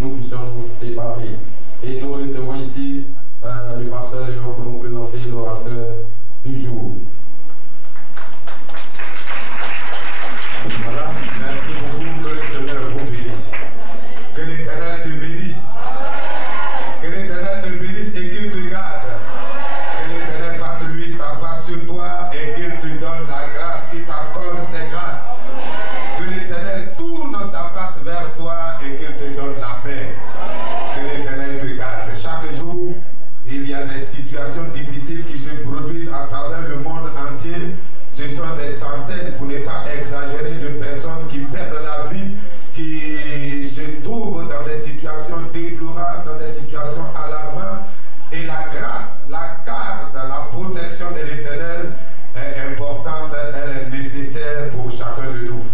nous puissions nous séparer. Et nous recevons ici le pasteur Léon pour nous présenter l'orateur du jour. Voilà, merci beaucoup, que le Seigneur vous bénisse. Que l'Éternel te bénisse. Que l'Éternel te bénisse et qu'il te garde. Que l'Éternel fasse lui sa face sur toi et qu'il te donne la grâce, qu'il t'accorde ses grâces. Que l'Éternel tourne sa face vers toi et qu'il te donne la paix. Que l'Éternel te garde. Chaque jour, il y a des situations difficiles qui se produisent à travers le monde entier. Ce sont des centaines, pour ne pas exagérer, de personnes qui perdent la vie, qui se trouvent dans des situations déplorables, dans des situations alarmantes. Et la grâce, la garde, la protection de l'Éternel est importante, elle est nécessaire pour chacun de nous.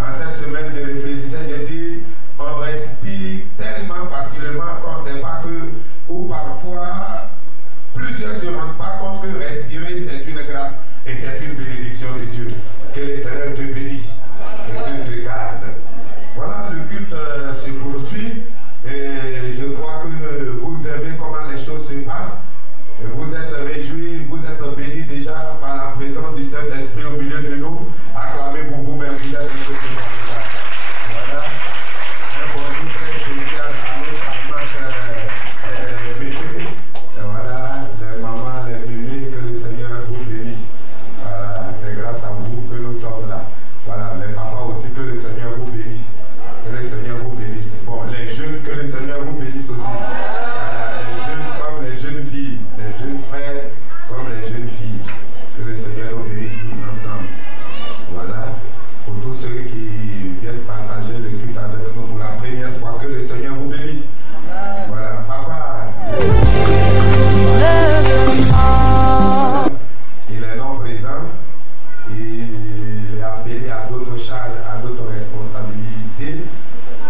En cette semaine, je réfléchissais, j'ai dit, on respire tellement facilement qu'on ne sait pas que, ou parfois, plusieurs ne se rendent pas compte que respirer, c'est une grâce. Et c'est une bénédiction de Dieu. Que l'Éternel te bénisse et qu'il te garde. Voilà, le culte se poursuit. Et je crois que vous aimez comment les choses se passent. Vous êtes réjouis, vous êtes bénis déjà par la présence du Saint-Esprit au milieu de nous. Acclamez-vous vous-même, vous êtes un peu plus formidable. Voilà. Un bonjour très spécial à nos charmantes bébés. Voilà, les mamans, les bébés, que le Seigneur vous bénisse. Voilà, c'est grâce à vous que nous sommes là. Voilà, les papas aussi, que le Seigneur vous bénisse. Que le Seigneur vous bénisse. Bon, les jeunes, que le Seigneur vous bénisse aussi. Voilà, les jeunes comme les jeunes filles, les jeunes frères comme les jeunes filles. Que le Seigneur nous bénisse tous ensemble. Voilà, pour tous ceux qui viennent partager le culte avec nous pour la première fois, que le Seigneur vous bénisse. Voilà, papa. Il est non présent, il est appelé à d'autres charges, à d'autres responsabilités.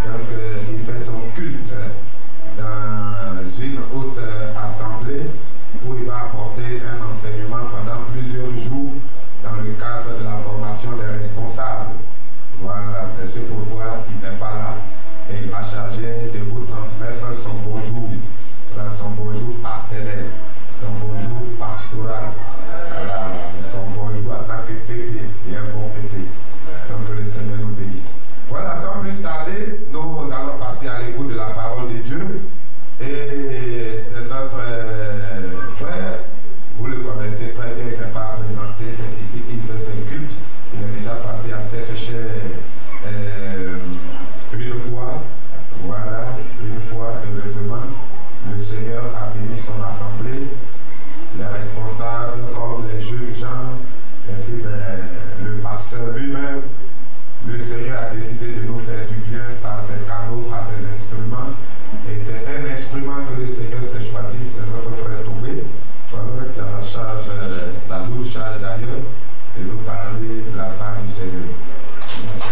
Donc il fait son culte dans une haute assemblée où il va apporter un enseignement pendant plusieurs jours dans le cadre de la formation des responsables. Voilà, c'est ce pourquoi il n'est pas là. Et il m'a chargé de vous transmettre son bonjour, son bonjour partenaire, son bonjour pastoral. Voilà, son bonjour en tant que pépé et un bon pépé. Donc que le Seigneur nous bénisse. Voilà, sans plus tarder, nous allons passer à l'écoute de la parole de Dieu. Et c'est notre frère, vous le connaissez très bien, il n'est pas présenté, c'est ici qu'il fait ses cultes. Il est déjà passé à cette chaire une fois. Voilà, une fois, heureusement, le Seigneur a béni son assemblée. Les responsables, comme les jeunes gens, et puis le pasteur lui-même, le Seigneur a décidé de nous faire du bien par ses cadeaux, par ses instruments. Et c'est un instrument que le Seigneur s'est choisi, c'est notre frère Toubé, voilà, qui a la charge, la lourde charge d'ailleurs, de nous parler de la part du Seigneur. Merci.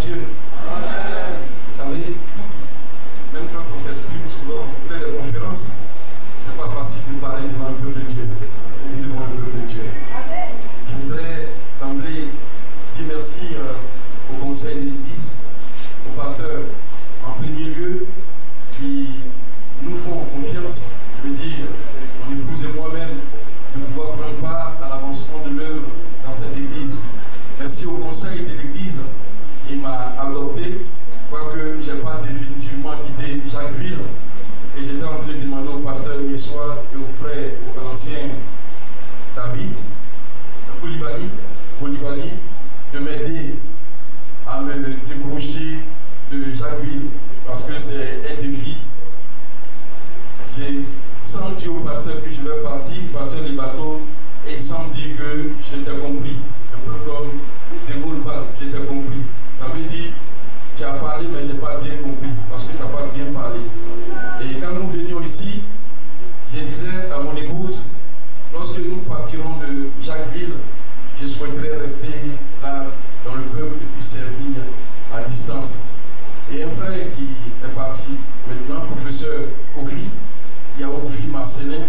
Dieu. Amen. Vous savez, même quand on s'exprime souvent, on fait des conférences, c'est pas facile de parler devant le peuple de Dieu. Devant le peuple de Dieu. Je voudrais d'emblée dire merci au conseil de l'Église, au pasteur en premier lieu, qui nous font confiance, je veux dire, mon épouse et moi-même, de pouvoir prendre part à l'avancement de l'œuvre dans cette Église. Merci au conseil de l'Église. Il m'a adopté, quoique je n'ai pas définitivement quitté Jacquesville. Et j'étais en train de demander au pasteur Yessois et au frère, à l'ancien David, Koulibaly, de m'aider à me décrocher de Jacquesville, parce que c'est un défi. J'ai senti au pasteur que je vais partir, pasteur des bateaux, et il semble dire que j'étais compris. Un peu comme De Gaulle parle, j'étais compris. Ça veut dire, tu as parlé, mais je n'ai pas bien compris, parce que tu n'as pas bien parlé. Et quand nous venions ici, je disais à mon épouse, lorsque nous partirons de Jacquesville, je souhaiterais rester là, dans le peuple, et puis servir à distance. Et un frère qui est parti maintenant, professeur Kofi, il y a Kofi Marcelin,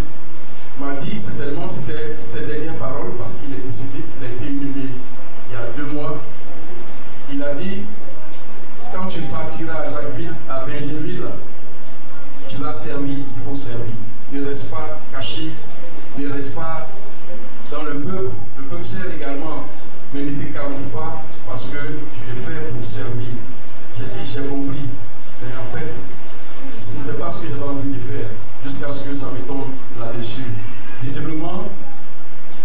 certainement c'était ses dernières paroles parce qu'il est décédé, il a été inhumé il y a 2 mois. Il a dit, quand tu partiras à Jacquesville, à Benjerville, tu vas servir, il faut servir. Ne reste pas caché, ne reste pas dans le peuple sert également, mais ne te camoufle pas parce que tu es fait pour servir. J'ai dit, j'ai compris, mais en fait, ce n'était pas ce que j'avais envie de faire, jusqu'à ce que ça me tombe là-dessus. Visiblement,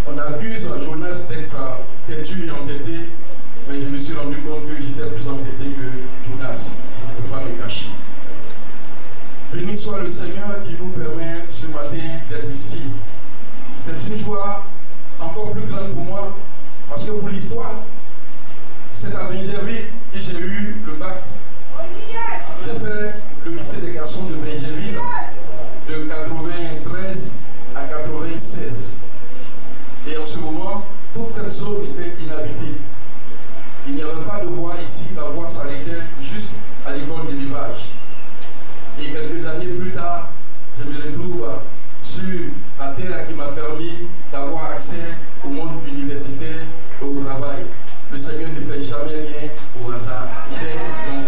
on accuse Jonas d'être têtu et entêté, mais je me suis rendu compte que j'étais plus entêté que Jonas. Je ne peux pas me cacher. Béni soit le Seigneur qui nous permet ce matin d'être ici. C'est une joie encore plus grande pour moi, parce que pour l'histoire, c'est à Benjerville que j'ai eu le bac. J'ai fait le lycée des garçons de Benjerville de 93 à 96. Et en ce moment, toute cette zone était inhabitée. Il n'y avait pas de voie ici, la voie s'arrêtait juste à l'école d'élevage. Et quelques années plus tard, je me retrouve sur la terre qui m'a permis d'avoir accès au monde universitaire et au travail. Le Seigneur ne fait jamais rien au hasard. Il est dans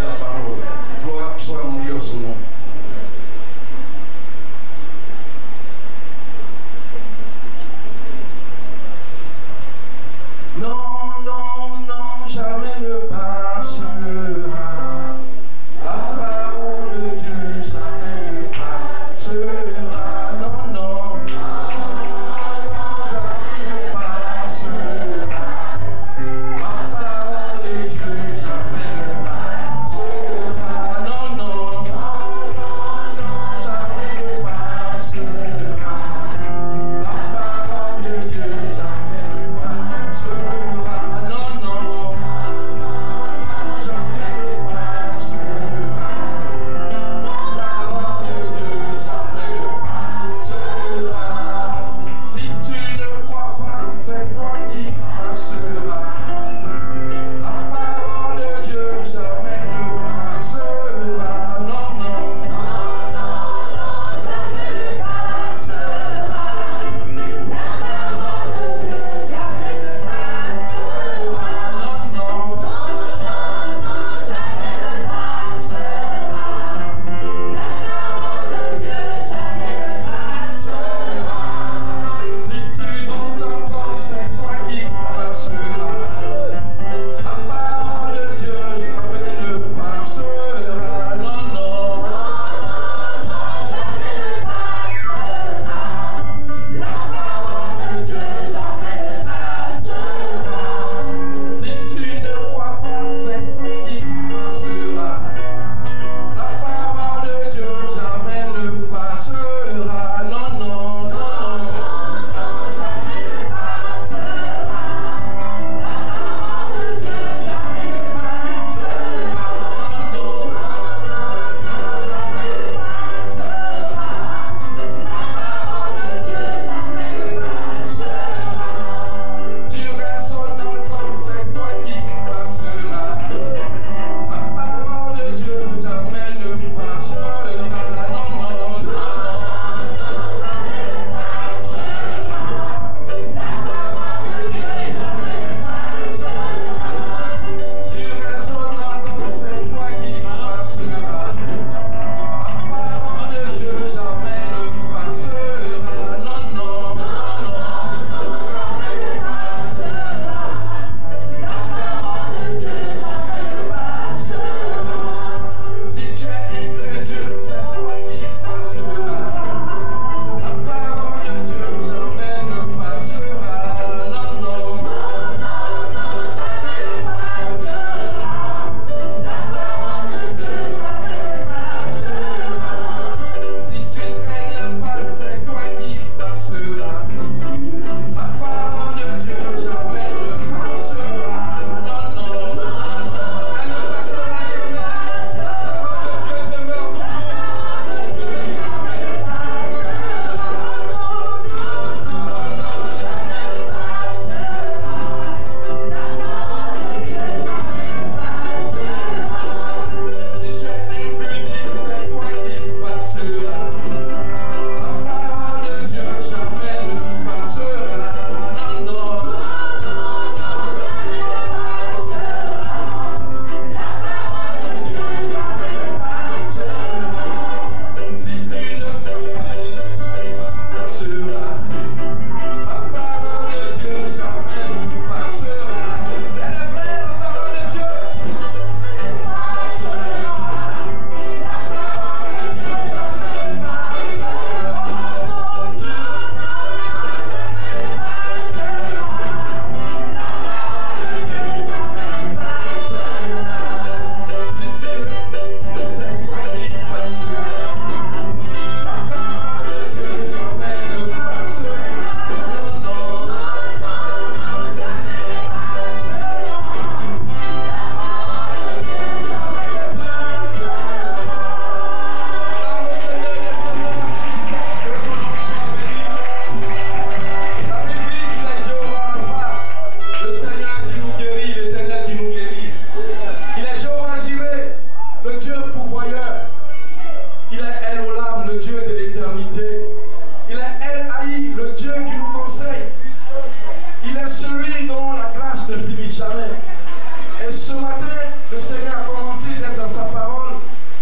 le Seigneur a commencé d'être dans sa parole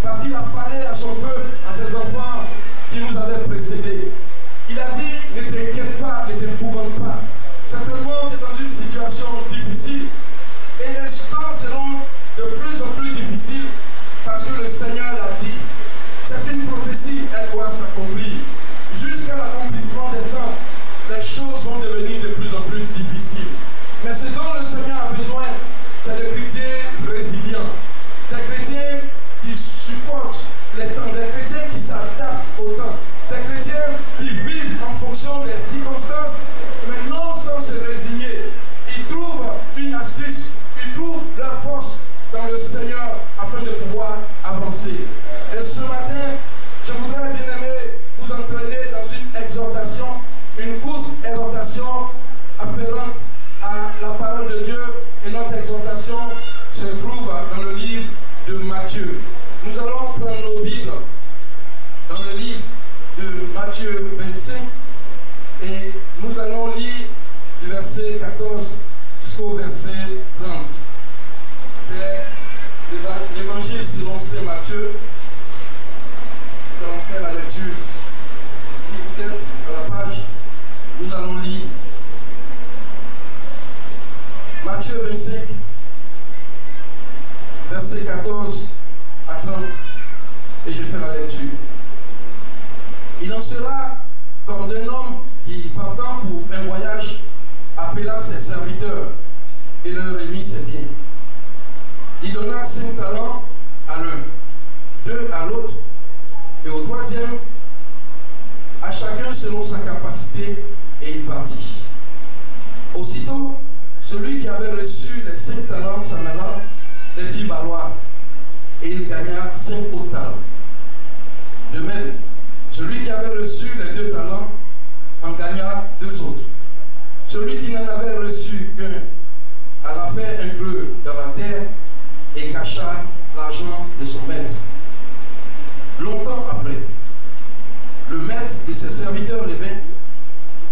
parce qu'il a parlé à son peuple, à ses enfants qui nous avaient précédés. Il a dit, ne t'inquiète pas, ne t'épouvante pas. Certainement, tu es dans une situation difficile et les temps seront de plus en plus difficiles parce que le Seigneur l'a dit. C'est une prophétie, elle doit s'accomplir. Jusqu'à l'accomplissement des temps, les choses vont devenir de plus en plus difficiles. Mais ce dont le Seigneur a besoin, c'est de chrétiens résilients, des chrétiens qui supportent les temps, des chrétiens qui s'adaptent au temps, des chrétiens qui vivent en fonction des circonstances, mais non sans se résigner. Ils trouvent une astuce, ils trouvent leur force dans le Seigneur afin de pouvoir avancer. Et ce matin, je voudrais bien aimer vous entraîner dans une exhortation, une course exhortation afférente à la parole de Dieu. Et notre exhortation se trouve dans le livre de Matthieu. Nous allons prendre nos Bibles dans le livre de Matthieu 25 et nous allons lire du verset 14 jusqu'au verset 30. C'est l'évangile selon saint Matthieu. Nous allons faire la lecture. Si vous êtes à la page, nous allons lire Matthieu 25, verset 14 à 30, et je fais la lecture. Il en sera comme d'un homme qui, partant pour un voyage, appela ses serviteurs et leur remit ses biens. Il donna 5 talents à l'un, 2 à l'autre, et au troisième, à chacun selon sa capacité, et il partit. Aussitôt, celui qui avait reçu les 5 talents s'en alla, les fit valoir, et il gagna 5 autres talents. De même, celui qui avait reçu les 2 talents en gagna 2 autres. Celui qui n'en avait reçu qu'un alla faire un creux dans la terre et cacha l'argent de son maître. Longtemps après, le maître de ses serviteurs revint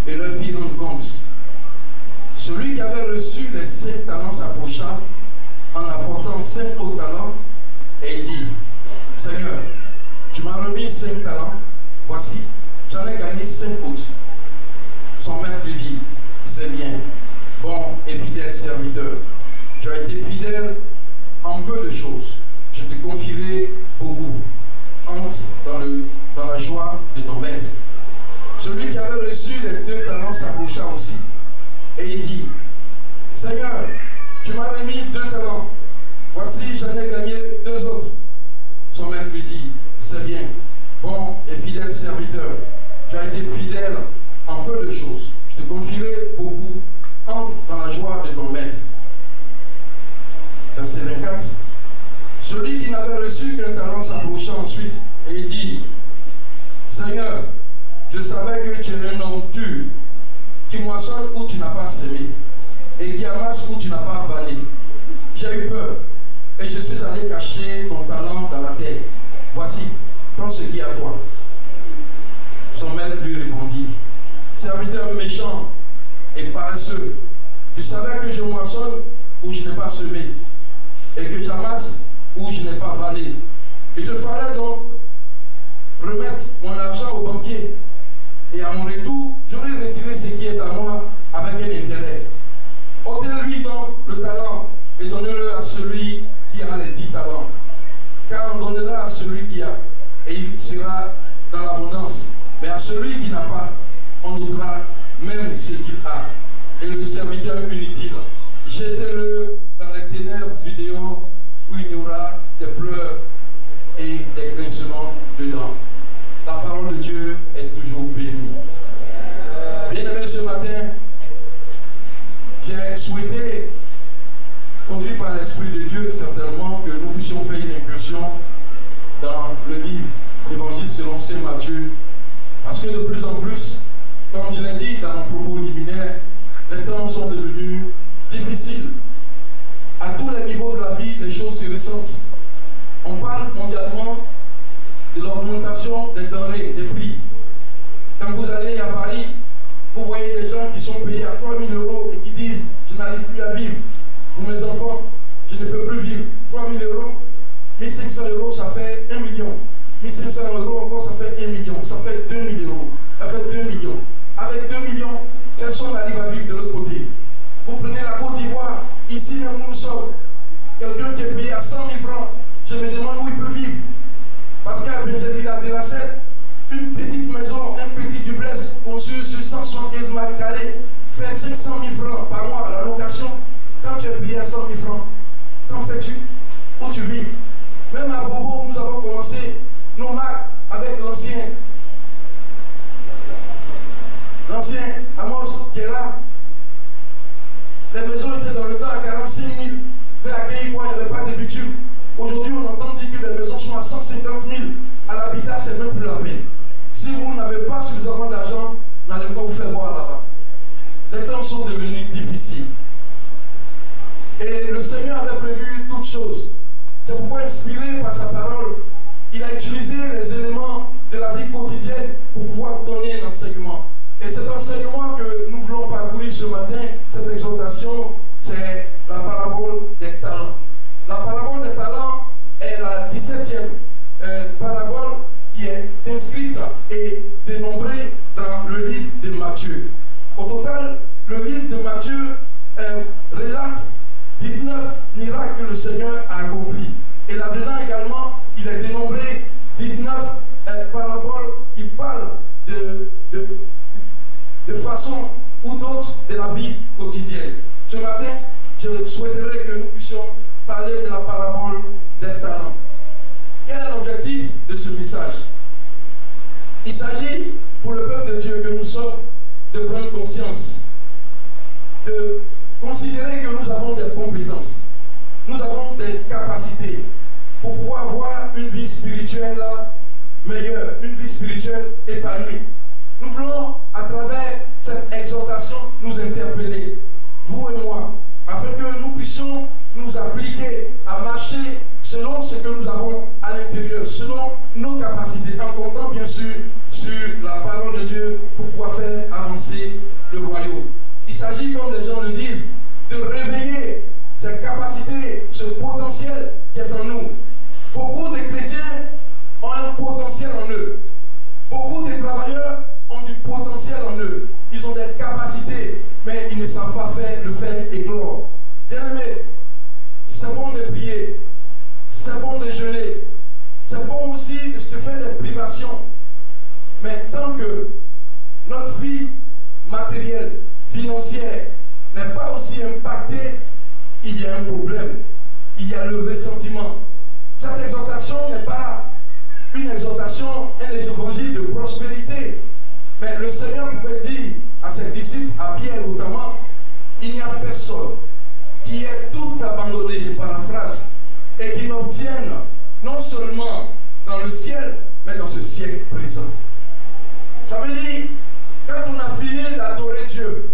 et leur fit rendre compte. Celui qui avait reçu les 5 talents s'approcha en apportant 5 autres talents et il dit, Seigneur, tu m'as remis 5 talents, voici, j'en ai gagné 5 autres. Son maître lui dit, c'est bien, bon et fidèle serviteur, tu as été fidèle en peu de choses, je te confierai beaucoup. Entre dans la joie de ton maître. Celui qui avait reçu les 2 talents s'approcha aussi et il dit, Seigneur, tu m'as remis 2 talents, voici j'en ai gagné 2 autres. Son maître lui dit, c'est bien, bon et fidèle serviteur, tu as été fidèle en peu de choses, je te confierai beaucoup, entre dans la joie de ton maître. Verset 24. Celui qui n'avait reçu qu'un talent s'approcha ensuite et il dit, Seigneur, je savais que tu es un homme dur, qui moissonne où tu n'as pas semé, et qui amasse où tu n'as pas avalé. J'ai eu peur, et je suis allé cacher ton talent dans la terre. Voici, prends ce qui est à toi. Son maître lui répondit, serviteur méchant et paresseux, tu savais que je moissonne où je n'ai pas semé, et que j'amasse où je n'ai pas avalé. Il te fallait donc remettre mon argent au banquier, et à mon retour, j'aurais retiré ce qui est à moi avec un intérêt. Ôtez-lui donc le talent et donnez-le à celui qui a les 10 talents. Car on donnera à celui qui a, et il sera dans l'abondance. Mais à celui qui n'a pas, on ôtera même ce qu'il a. Et le serviteur inutile, jetez-le dans les ténèbres du dehors, où il y aura des pleurs et des grincements dedans. La parole de Dieu est toujours bénie. Bien-aimés, ce matin, j'ai souhaité, conduit par l'Esprit de Dieu, certainement, que nous puissions faire une incursion dans le livre, l'Évangile selon saint Matthieu. Parce que de plus en plus, comme je l'ai dit dans mon propos liminaire, les temps sont devenus difficiles. À tous les niveaux de la vie, les choses se ressentent. On parle mondialement de l'augmentation des denrées, des prix. Quand vous allez à Paris, vous voyez des gens qui sont payés à 3 000 € et qui disent « Je n'arrive plus à vivre. Pour mes enfants, je ne peux plus vivre. 3 000 1500 euros, ça fait 1 million. 1500 euros encore, ça fait 1 million. Ça fait 2000 euros. Ça fait 2 millions. Avec 2 millions, personne n'arrive à vivre de l'autre côté. Vous prenez la Côte d'Ivoire, ici même où nous sommes. Quelqu'un qui est payé à 100 000 francs, je me demande où il peut vivre. Parce qu'à Benjeville de la Seine, une petite maison, un petit duplex conçu sur 175 mètres carrés fait 500 000 francs par mois à la location. Quand tu es payé à 100 000 francs, qu'en fais-tu? Où tu vis? Même à Bobo, nous avons commencé nos marques avec l'ancien Amos qui est là. Les maisons étaient dans le temps à 45 000. Fait accueillir quoi? Il n'y avait pas de bitume. Aujourd'hui, on entend dire que les maisons sont à 150 000. À l'habitat, c'est même plus la peine. Si vous n'avez pas suffisamment d'argent, n'allez pas vous faire voir là-bas. Les temps sont devenus difficiles. Et le Seigneur avait prévu toutes choses. C'est pourquoi, inspiré par sa parole, il a utilisé les éléments de la vie quotidienne pour pouvoir donner un enseignement. Et cet enseignement que nous voulons parcourir ce matin, cette exhortation, c'est la parabole des talents. La parabole des talents est la 17e parabole qui est inscrite et dénombrée dans le livre de Matthieu. Au total, le livre de Matthieu relate 19 miracles que le Seigneur a accomplis. Et là-dedans également, il est dénombré 19 paraboles qui parlent de façon ou d'autre de la vie quotidienne. Ce matin, je souhaiterais que nous puissions parler de la parabole des talents. Quel est l'objectif de ce message? Il s'agit pour le peuple de Dieu que nous sommes de prendre conscience, de considérer que nous avons des compétences, nous avons des capacités pour pouvoir avoir une vie spirituelle meilleure, une vie spirituelle épanouie. Nous voulons, à travers cette exhortation, nous interpeller, vous et moi, afin que nous puissions nous appliquer à marcher selon ce que nous avons à l'intérieur, selon nos capacités, en comptant bien sûr sur la parole de Dieu pour pouvoir faire avancer le royaume. Il s'agit, comme les gens le disent, de réveiller ces capacités, ce potentiel qui est en nous. Beaucoup de chrétiens ont un potentiel en eux. Beaucoup de travailleurs ont du potentiel en eux. Ils ont des capacités, mais ils ne savent pas le faire éclore. Bien-aimés, c'est bon de prier, c'est bon de jeûner, c'est bon aussi de se faire des privations. Mais tant que notre vie matérielle, financière, n'est pas aussi impactée, il y a un problème. Il y a le ressentiment. Cette exhortation n'est pas une exhortation, un évangile de prospérité. Mais le Seigneur pouvait dire à ses disciples, à Pierre notamment, il n'y a personne qui ait tout abandonné, je paraphrase, et qui n'obtienne non seulement dans le ciel, mais dans ce siècle présent. Ça veut dire, quand on a fini d'adorer Dieu,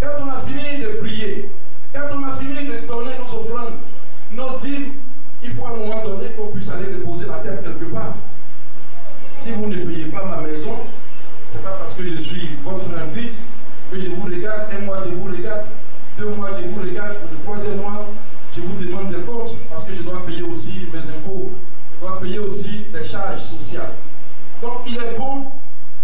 quand on a fini de prier, quand on a fini de donner nos offrandes, nos dîmes, il faut à un moment donné qu'on puisse aller reposer la tête quelque part. Si vous ne payez pas ma maison, ce n'est pas parce que je suis votre frère en Christ que je vous regarde, un mois je vous regarde, 2 mois je vous regarde, le 3e mois je vous demande des comptes parce que je dois payer aussi mes impôts, je dois payer aussi des charges sociales. Donc il est bon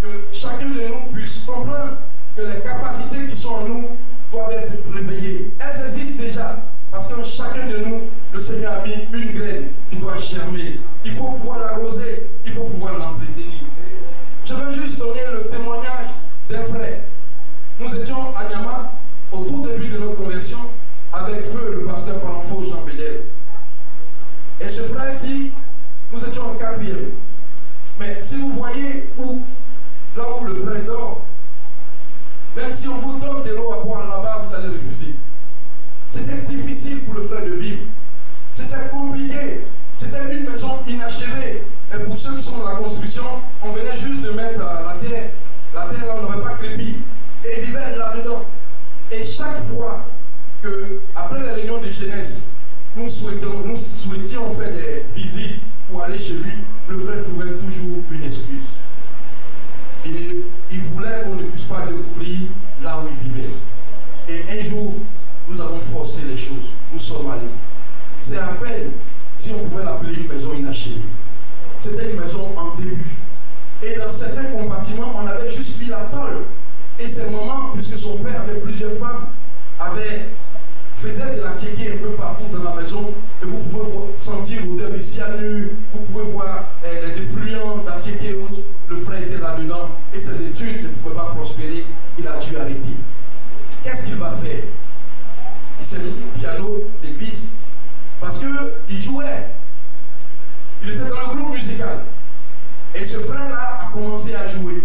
que chacun de nous puisse comprendre que les capacités qui sont en nous doivent être réveillées. Elles existent déjà parce qu'en chacun de nous, le Seigneur a mis une graine qui doit germer. Il faut pouvoir l'arroser, il faut pouvoir l'entretenir. Je veux juste donner le témoignage d'un frère. Nous étions à Niama, au tout début de notre conversion, avec feu le pasteur Palanfo Jean Bédel. Et ce frère-ci, nous étions en 4e. Mais si vous voyez là où le frère dort, même si on vous donne de l'eau à boire là-bas, vous allez refuser. C'était difficile pour le frère de vivre. C'était compliqué. C'était une maison inachevée. Et pour ceux qui sont dans la construction, on venait juste de mettre la terre. La terre, là, on n'avait pas crépi. Et il vivait là-dedans. Et chaque fois que, après les réunions de jeunesse, nous souhaitions faire des visites pour aller chez lui, le frère trouvait toujours une excuse. Il voulait qu'on ne puisse pas découvrir là où il vivait. Et un jour, nous avons forcé les choses. Nous sommes allés. C'est à peine si on pouvait l'appeler une maison achevée. C'était une maison en début. Et dans certains compartiments, on avait juste mis la tôle. Et ces moments, puisque son père avait plusieurs femmes, faisait de l'antiquité un peu partout dans la maison, et vous pouvez sentir l'odeur du cyanure, vous pouvez voir les effluents d'antiquité et autres. Le frère était là-dedans, et ses études ne pouvaient pas prospérer, il a dû arrêter. Qu'est-ce qu'il va faire? Il s'est mis au piano d'église, parce qu'il jouait. Il était dans le groupe musical. Et ce frère-là a commencé à jouer.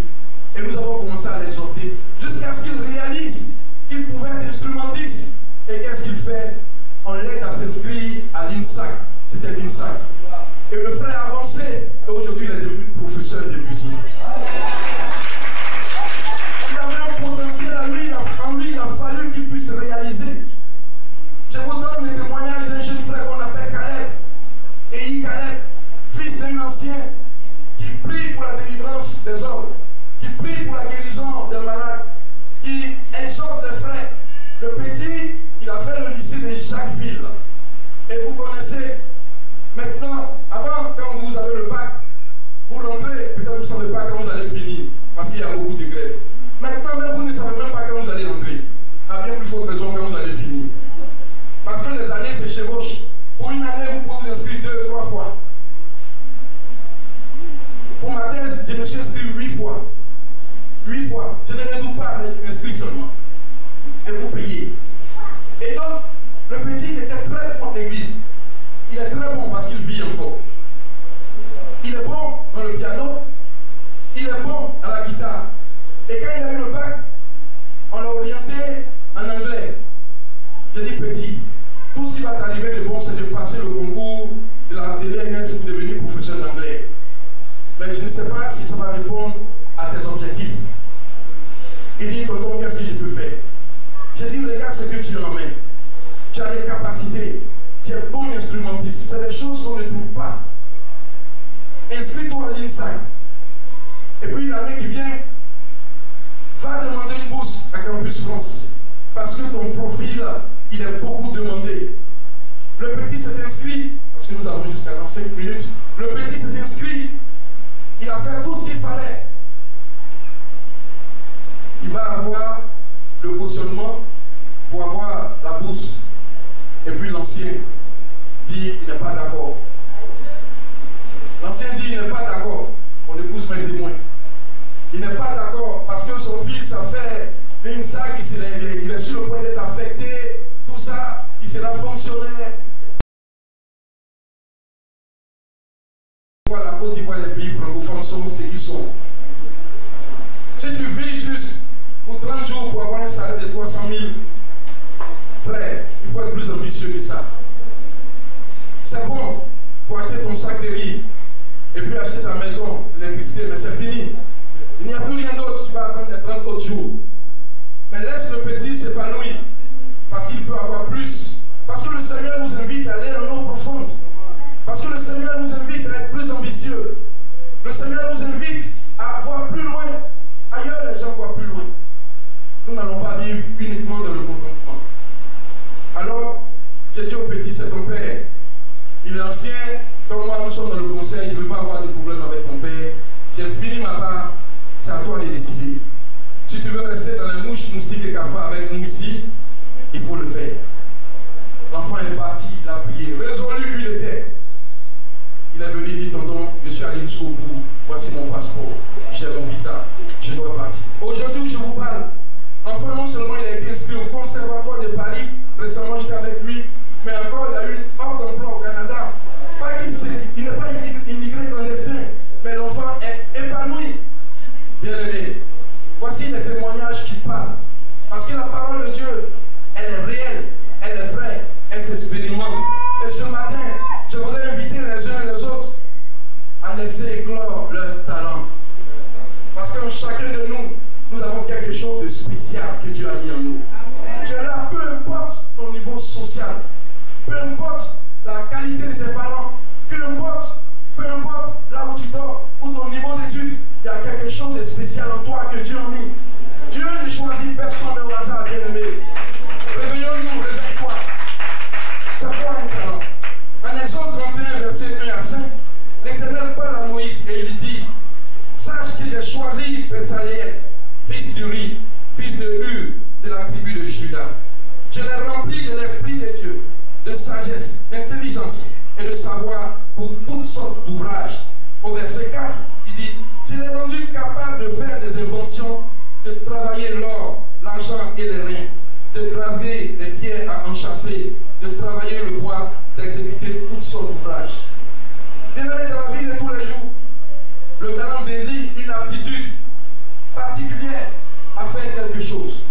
Et nous avons commencé à l'exhorter, jusqu'à ce qu'il réalise qu'il pouvait être instrumentiste. Et qu'est-ce qu'il fait? On l'aide à s'inscrire à l'INSAC. C'était l'INSAC. Et le frère a avancé. Et aujourd'hui, il est devenu professeur de musique. Il avait un potentiel en lui, il a fallu qu'il puisse réaliser. Je vous donne le témoignage d'un jeune frère qu'on appelle Caleb. Et Caleb, fils d'un ancien, qui prie pour la délivrance des hommes, qui prie pour la guérison des malades, qui exhorte les frères. Le petit, il a fait le lycée de Jacquesville. Et vous connaissez, maintenant, avant, quand vous avez le bac, vous rentrez, peut-être vous ne savez pas quand vous allez finir, parce qu'il y a beaucoup de grèves. Maintenant, même vous ne savez même pas quand vous allez rentrer. À bien plus forte raison quand vous allez finir. Parce que les années se chevauchent. Pour une année, vous pouvez vous inscrire 2 ou 3 fois. Pour ma thèse, je me suis inscrit 8 fois. 8 fois. Je ne les doute pas, mais je m'inscris seulement. Et vous payez. Et donc, le petit il était très bon en l'église. Il est très bon parce qu'il vit encore. Il est bon dans le piano. Il est bon à la guitare. Et quand il a eu le bac, on l'a orienté en anglais. J'ai dit, petit, tout ce qui va t'arriver de bon, c'est de passer le concours de l'ENS pour devenir professeur d'anglais. Mais je ne sais pas si ça va répondre à tes objectifs. Il dit, tonton, qu'est-ce que je peux faire? J'ai dit, regarde ce que tu emmènes. Tu as des capacités. Tu es bon instrumentiste. C'est des choses qu'on ne trouve pas. Inscris-toi à l'INSAC. Et puis l'année qui vient, va demander une bourse à Campus France. Parce que ton profil, il est beaucoup demandé. Le petit s'est inscrit, parce que nous avons jusqu'à dans 5 minutes. Le petit s'est inscrit. Il a fait tout ce qu'il fallait. Il va avoir le cautionnement pour avoir la bourse. Et puis l'ancien dit il n'est pas d'accord. L'ancien dit il n'est pas d'accord. Mon épouse met témoin. Il n'est pas d'accord parce que son fils a fait l'INSAC, il est sur le point d'être affecté, tout ça, il sera fonctionnaire. La Côte d'Ivoire, les pays francophones sont ce qu'ils sont. Si tu vis juste pour 30 jours pour avoir un salaire de 300 000, frère, il faut être plus ambitieux que ça. C'est bon pour acheter ton sac de riz et puis acheter ta maison, l'électricité, mais c'est fini. Il n'y a plus rien d'autre, tu vas attendre les 30 autres jours. Mais laisse le petit s'épanouir parce qu'il peut avoir plus. Parce que le Seigneur nous invite à aller en eau profonde. Parce que le Seigneur nous invite à être plus ambitieux. Le Seigneur nous invite à voir plus loin. Ailleurs, les gens voient plus loin. Nous n'allons pas vivre uniquement dans le contentement. Alors, j'ai dit au petit, c'est ton père. Il est ancien, comme moi, nous sommes dans le conseil, je ne veux pas avoir de problème avec ton père. J'ai fini ma part, c'est à toi de décider. Si tu veux rester dans les mouches, moustiques et cafards avec nous ici, il faut le faire. L'enfant est parti, il a prié, résolu qu'il était. Il est venu, il dit, tonton, je suis allé jusqu'au bout, voici mon passeport, j'ai mon visa, je dois partir. Aujourd'hui où je vous parle, l'enfant non seulement il a été inscrit au Conservatoire de Paris, récemment j'étais avec lui, mais encore il a eu une offre d'emploi au Canada. Pas qu'il n'est pas immigré clandestin, mais l'enfant est épanoui. Bien aimé, voici les témoignages qui parlent. Parce que la parole de Dieu, elle est réelle, elle est vraie, elle s'expérimente. Et ce matin, je voudrais inviter les uns et les autres à laisser éclore leur talent. Parce que chacun de nous, nous avons quelque chose de spécial que Dieu a mis en nous. Tu es là, peu importe ton niveau social, peu importe la qualité de tes parents, peu importe là où tu dors, ou ton niveau d'études, il y a quelque chose de spécial en toi que Dieu a mis. Dieu ne choisit personne au hasard, bien aimé. Réveillons-nous, réveille-toi. C'est quoi un talent? En Exode 31, verset 1 à 5, Je les remplis de l'Esprit de Dieu, de sagesse, d'intelligence et de savoir pour toutes sortes d'ouvrages. Au verset 4, il dit, je l'ai rendu capable de faire des inventions, de travailler l'or, l'argent et les reins, de graver les pierres à enchâsser, de travailler le bois, d'exécuter toutes sortes d'ouvrages. Bien-aimé, dans la vie de tous les jours, le talent désigne une aptitude particulière à faire quelque chose.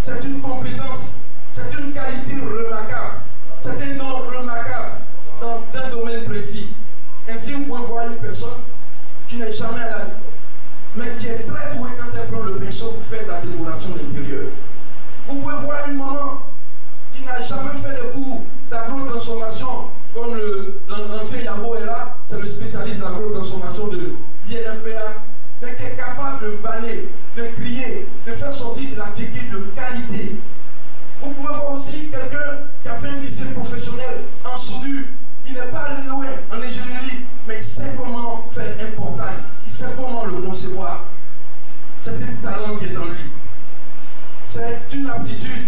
C'est une compétence, c'est une qualité remarquable, c'est un don remarquable dans un domaine précis. Ainsi, vous pouvez voir une personne qui n'est jamais à la vie, mais qui est très douée quand elle prend le pinceau pour faire de la décoration d'intérieur. Vous pouvez voir une maman qui n'a jamais fait de cours d'agro-transformation, comme l'ancien Yavo est là, c'est le spécialiste d'agro-transformation de l'INFPA, mais qui est capable de vanner, de crier, de faire sortir de la ticket de qualité. Vous pouvez voir aussi quelqu'un qui a fait un lycée professionnel en soudure. Il n'est pas allé loin en ingénierie, mais il sait comment faire un portail. Il sait comment le concevoir. C'est un talent qui est en lui. C'est une aptitude.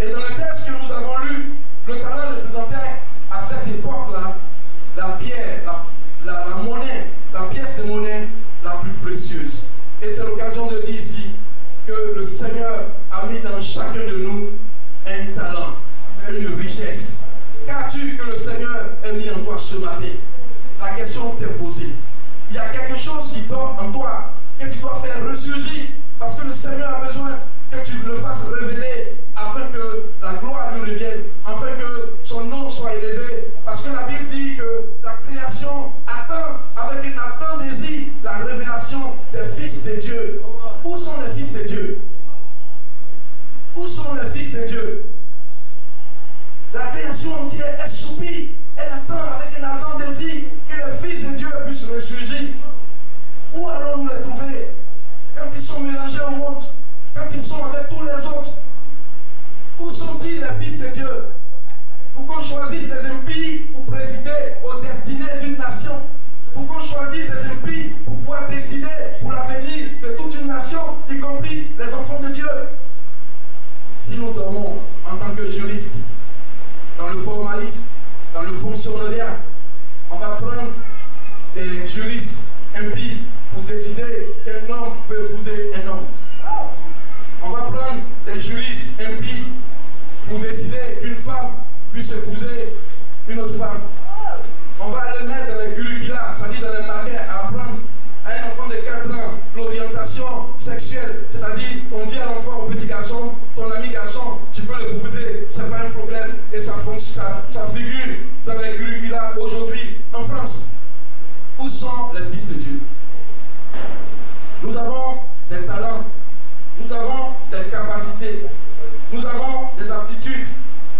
Et dans le texte que nous avons lu, le talent représentait à cette époque-là la pierre, la monnaie, la pièce de monnaie la plus précieuse. Et c'est l'occasion de dire ici que le Seigneur a mis dans chacun de nous un talent, une richesse. Qu'as-tu que le Seigneur ait mis en toi ce matin? La question t'est posée. Il y a quelque chose qui dort en toi que tu dois faire ressurgir parce que le Seigneur a besoin que tu le fasses révéler afin que la gloire lui revienne, afin que son nom soit élevé. Parce que la Bible dit que la création attend avec un ardent désir la révélation des fils de Dieu. Où sont les fils de Dieu? Où sont les fils de Dieu? La création entière est soupie. Elle attend avec un ardent désir que les fils de Dieu puissent ressurgir. Où allons-nous les trouver? Quand ils sont mélangés au monde, quand ils sont avec tous les autres, où sont-ils les fils de Dieu? Pour qu'on choisisse les impies pour présider aux destinées d'une nation, pour qu'on choisisse les impies pour pouvoir décider pour l'avenir de toute une nation, y compris les enfants de Dieu. Si nous dormons en tant que juristes, dans le formalisme, dans le fonctionnariat, on va prendre des juristes impies pour décider qu'un homme peut épouser un homme. On va prendre des juristes impies pour décider qu'une femme puisse épouser une autre femme. On va les mettre dans les curricula, c'est-à-dire dans les matières, à apprendre à un enfant de 4 ans l'orientation sexuelle. C'est-à-dire, on dit à l'enfant, au petit garçon, ton ami garçon, tu peux l'épouser, c'est pas un problème. Et ça figure dans les curricula aujourd'hui en France. Où sont les fils de Dieu? Nous avons des talents, nous avons des capacités, nous avons des aptitudes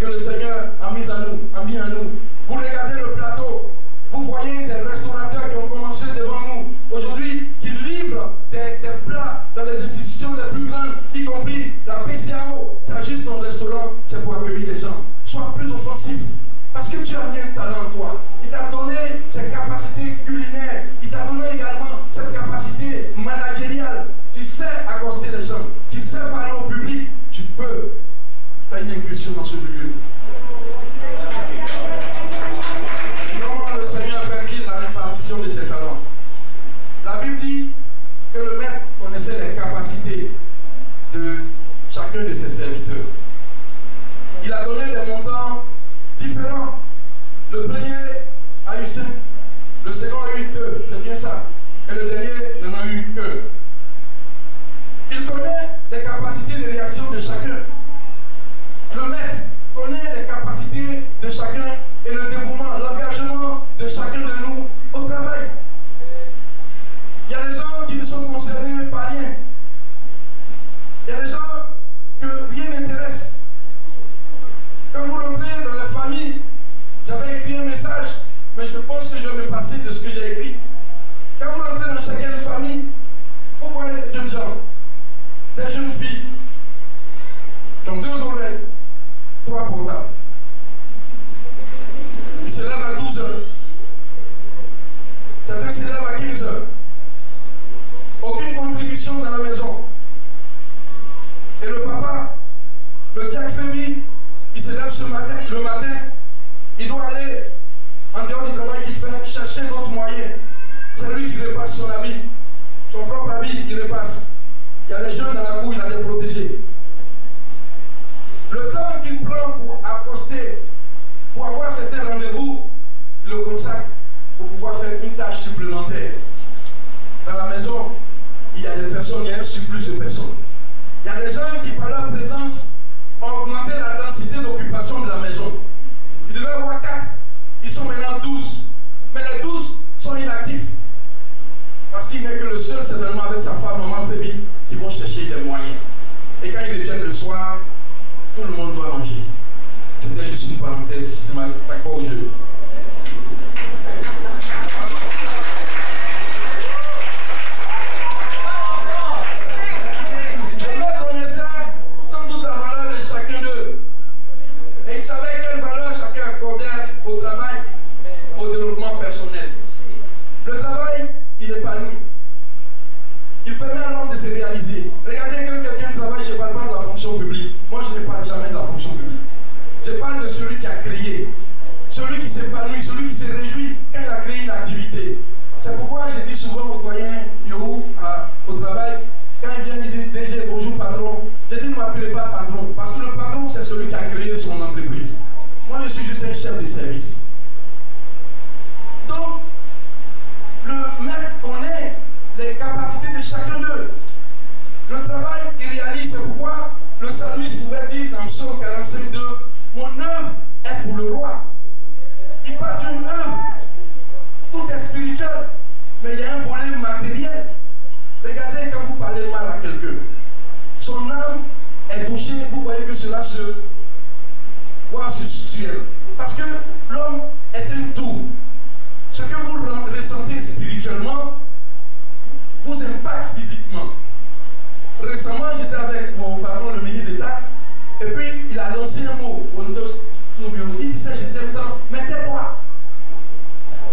que le Seigneur a mis en nous. Vous regardez le plateau, vous voyez des restaurateurs qui ont commencé devant nous aujourd'hui, qui livrent des plats dans les institutions les plus grandes, y compris la PCAO. Tu as juste ton restaurant, c'est pour accueillir les gens. Sois plus offensif, parce que tu as mis un talent en toi. Il t'a donné cette capacité culinaire, il t'a donné également cette capacité managériale. Tu sais accoster les gens, tu sais parler au public, tu peux faire une incursion dans ce milieu. Comment le Seigneur fait-il la répartition de ses talents? La Bible dit que le maître connaissait les capacités de chacun de ses serviteurs. Il a donné des montants différents. Le premier a eu 5, le second a eu 2, c'est bien ça. Et le dernier n'en a eu qu'un. Il connaît les capacités de réaction de chacun. Le maître connaît les capacités de chacun et le dévouement, l'engagement de chacun de nous au travail. Il y a des gens qui ne sont concernés par rien. Il y a des gens que rien n'intéresse. Quand vous rentrez dans la famille, j'avais écrit un message, mais je pense que je vais me passer de ce que j'ai écrit. Quand vous rentrez dans chacune famille, vous voyez des jeunes gens, des jeunes filles qui ont 2 oreilles, 3 portables. Ils se lèvent à 12 heures. Certains se lèvent à 15 heures. Aucune contribution dans la maison. Et le papa, le diacre Fémi, il se lève le matin, il doit aller en dehors du travail qu'il fait, chercher d'autres moyens. C'est lui qui repasse son habit, son propre habit, il repasse. Il y a des jeunes dans la cour, il a des protégés. Le temps qu'il prend pour accoster, pour avoir certains rendez-vous, il le consacre pour pouvoir faire une tâche supplémentaire. Dans la maison, il y a des personnes, il y a un surplus de personnes. Il y a des gens qui, par leur présence, ont augmenté la densité d'occupation de la maison. Il devait y avoir 4, ils sont maintenant 12. Mais les 12 sont inactifs. Parce qu'il n'est que le seul, certainement avec sa femme, maman Fébi, qui vont chercher des moyens. Et quand ils reviennent le soir, tout le monde doit manger. C'était juste une parenthèse, si je ne m'attaque pas au jeu. Le maître connaissait sans doute la valeur de chacun d'eux. Et il savait quelle valeur chacun accordait au travail, au développement personnel. Le travail, il épanouit. Il permet à l'homme de se réaliser. Regardez quand quelqu'un travaille, je ne parle pas de la fonction publique. Moi, je ne parle jamais de la fonction publique. Je parle de celui qui a créé, celui qui s'épanouit, celui qui se réjouit quand il a créé une activité. C'est pourquoi je dis souvent aux doyens Yohou au travail, quand ils viennent dire DG, bonjour patron, je dis ne m'appelez pas patron, parce que le patron c'est celui qui a créé son entreprise. Moi je suis juste un chef de service. Donc, le maître connaît les capacités de chacun d'eux. Le travail, il réalise, c'est pourquoi le psalmiste pouvait dire dans Psaume 45:2, mon œuvre est pour le roi. Il parle d'une œuvre, tout est spirituel, mais il y a un volet matériel. Regardez quand vous parlez mal à quelqu'un, son âme est touchée, vous voyez que cela se voit sur elle. Parce que l'homme est un tout. Ce que vous ressentez spirituellement vous impacte physiquement. Récemment, j'étais avec mon patron, le ministre d'État, et puis il a lancé un mot au bureau. Il dit, tu sais, je t'aime tant, mais tais-toi.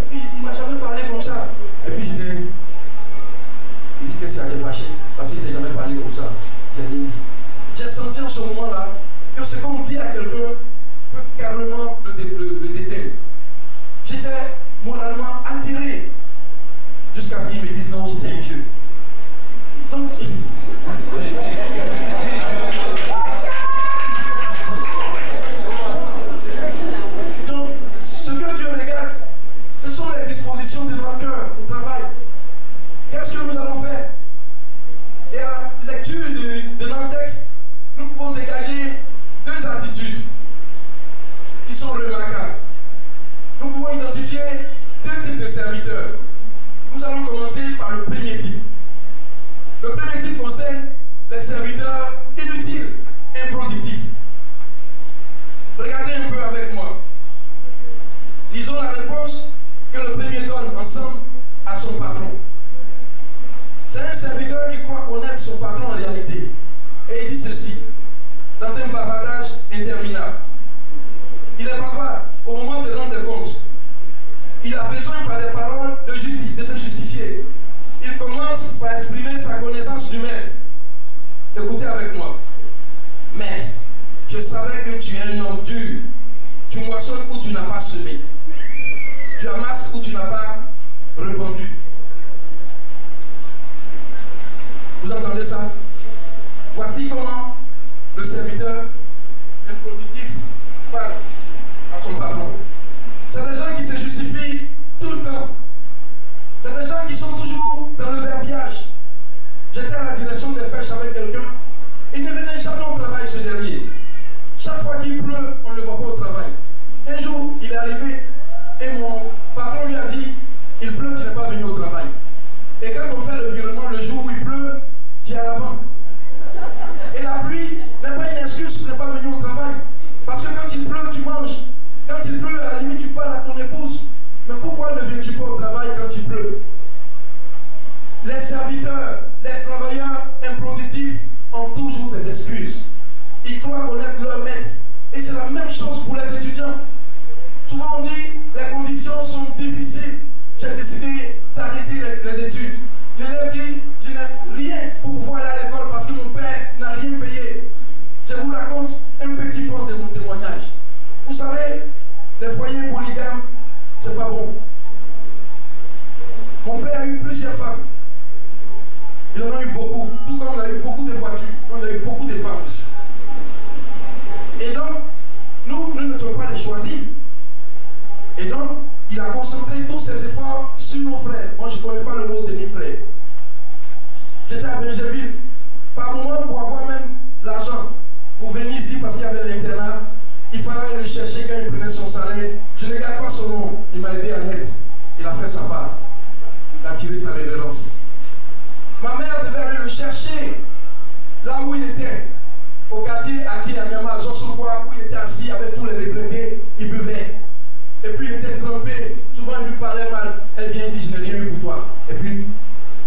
Et puis il ne m'a jamais parlé comme ça. Et puis je dis, il dit, qu'est-ce qui a été fâché? Parce qu'il n'a jamais parlé comme ça. J'ai senti en ce moment-là que ce qu'on dit à quelqu'un peut carrément le déteindre. J'étais moralement altéré jusqu'à ce qu'il me dise non, c'était un jeu. Donc, ce que Dieu regarde, ce sont les dispositions de notre cœur au travail. Qu'est-ce que nous allons faire? Et à la lecture de notre texte, nous pouvons dégager 2 attitudes qui sont remarquables. Nous pouvons identifier 2 types de serviteurs. Nous allons commencer par le premier type. Le premier type concerne les serviteurs inutiles, improductifs. Regardez un peu avec moi. Lisons la réponse que le premier donne ensemble à son patron. C'est un serviteur qui croit connaître son patron en réalité. Et il dit ceci, dans un bavardage interminable. Il est bavard au moment de rendre compte. Il a besoin par des paroles de se justifier. Il commence par exprimer sa connaissance du maître. Écoutez avec moi. Maître, je savais que tu es un homme dur. Tu moissonnes où tu n'as pas semé. Tu amasses où tu n'as pas répandu. Vous entendez ça? Voici comment le serviteur improductif parle à son patron. C'est des gens qui se justifient tout le temps. C'est des gens qui sont toujours dans le verbiage. J'étais à la direction des pêches avec quelqu'un. Il ne venait jamais au travail, ce dernier. Chaque fois qu'il pleut, on ne le voit pas au travail. Un jour, il est arrivé et mon patron lui a dit, il pleut, tu n'es pas venu au foyer polygame, c'est pas bon. Mon père a eu plusieurs femmes. Il en a eu beaucoup, tout comme il a eu beaucoup de voitures. Donc il a eu beaucoup de femmes aussi. Et donc, nous n'étions pas les choisis. Et donc, il a concentré tous ses efforts sur nos frères. Moi, je ne connais pas le mot demi-frère. J'étais à Benjeville. Par moment, pour avoir même l'argent, pour venir ici parce qu'il y avait l'internat, il fallait le chercher quand il prenait son salaire. Je ne garde pas son nom. Il m'a aidé à l'aide. Il a fait sa part. Il a tiré sa révérence. Ma mère devait aller le chercher là où il était, au quartier Ati à Miama, où il était assis avec tous les retraités. Il buvait. Et puis il était trempé. Souvent il lui parlait mal. Elle vient et dit, je n'ai rien eu pour toi. Et puis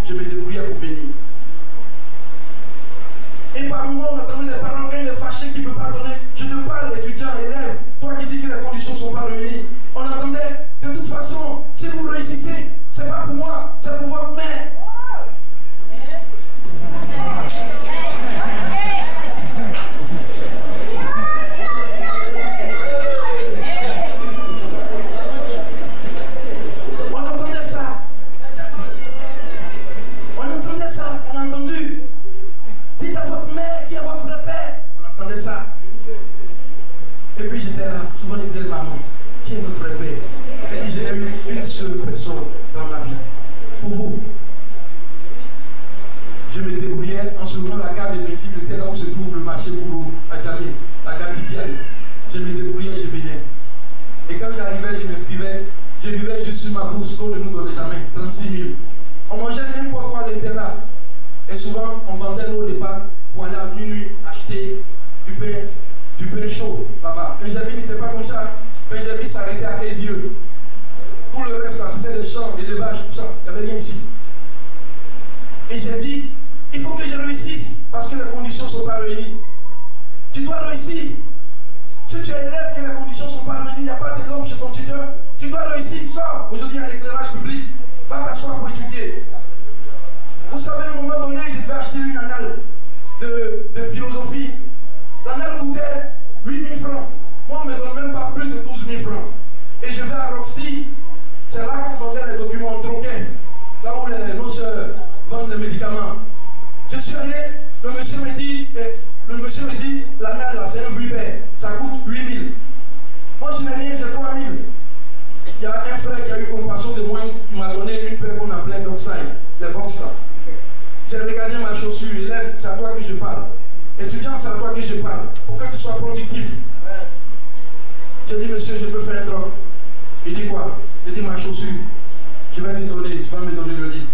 je me débrouillais pour venir. Et par moment, on attendait des parents quand il est fâché qu'il ne peut pas donner. Je te parle, étudiant, élève, toi qui dis que les conditions ne sont pas réunies. On attendait, de toute façon, si vous réussissez, ce n'est pas pour moi, c'est pour votre mère. On entendait ça. On a entendu. Dites à votre mère qui est votre père. On entendait ça. Et puis j'étais là, souvent ils disaient, maman, qui est notre père? Elle dit, je n'ai eu une seule personne dans ma vie. Pour vous. Je me débrouillais en ce moment, la gare de Benjil était là où se trouve le marché Boulot à Djamé, la gare Tidiane. Je me débrouillais, je venais. Et quand j'arrivais, je m'inscrivais, je vivais juste sur ma bourse qu'on ne nous donnait jamais, 36 000. On mangeait n'importe quoi à l'intérieur. Et souvent, on vendait nos repas pour aller à minuit acheter du pain chaud là-bas. Benjaville n'était pas comme ça. Benjaville s'arrêtait à les yeux. Tout le reste, là, c'était des champs, l'élevage, tout ça. Il n'y avait rien ici. Et j'ai dit, il faut que je réussisse parce que les conditions ne sont pas réunies. Tu dois réussir. Si tu es élève et que les conditions ne sont pas réunies, il n'y a pas de l'homme chez ton tuteur. Tu dois réussir, sors. Aujourd'hui, il y a l'éclairage public. Va t'asseoir pour étudier. Vous savez, à un moment donné, je devais acheter une annale de philosophie. L'annale coûtait 8 000 francs. Moi, on ne me donne même pas plus de 12 000 francs. Et je vais à Roxy. C'est là qu'on vendait les documents en troquet. Là où nos soeurs vendent les médicaments. Je suis allé, le monsieur me dit, l'annale là, c'est un vuibert. Ça coûte 8 000. Moi, je n'ai rien, j'ai 3 000. Il y a un frère qui a eu compassion de moi, qui m'a donné une paire qu'on appelait Doxai, les box là. J'ai regardé ma chaussure, élève, c'est à toi que je parle. Étudiant, c'est à toi que je parle. Pour que tu sois productif. J'ai dit, monsieur, je peux faire un troc. Il dit quoi? J'ai dit, ma chaussure, je vais te donner, tu vas me donner le livre.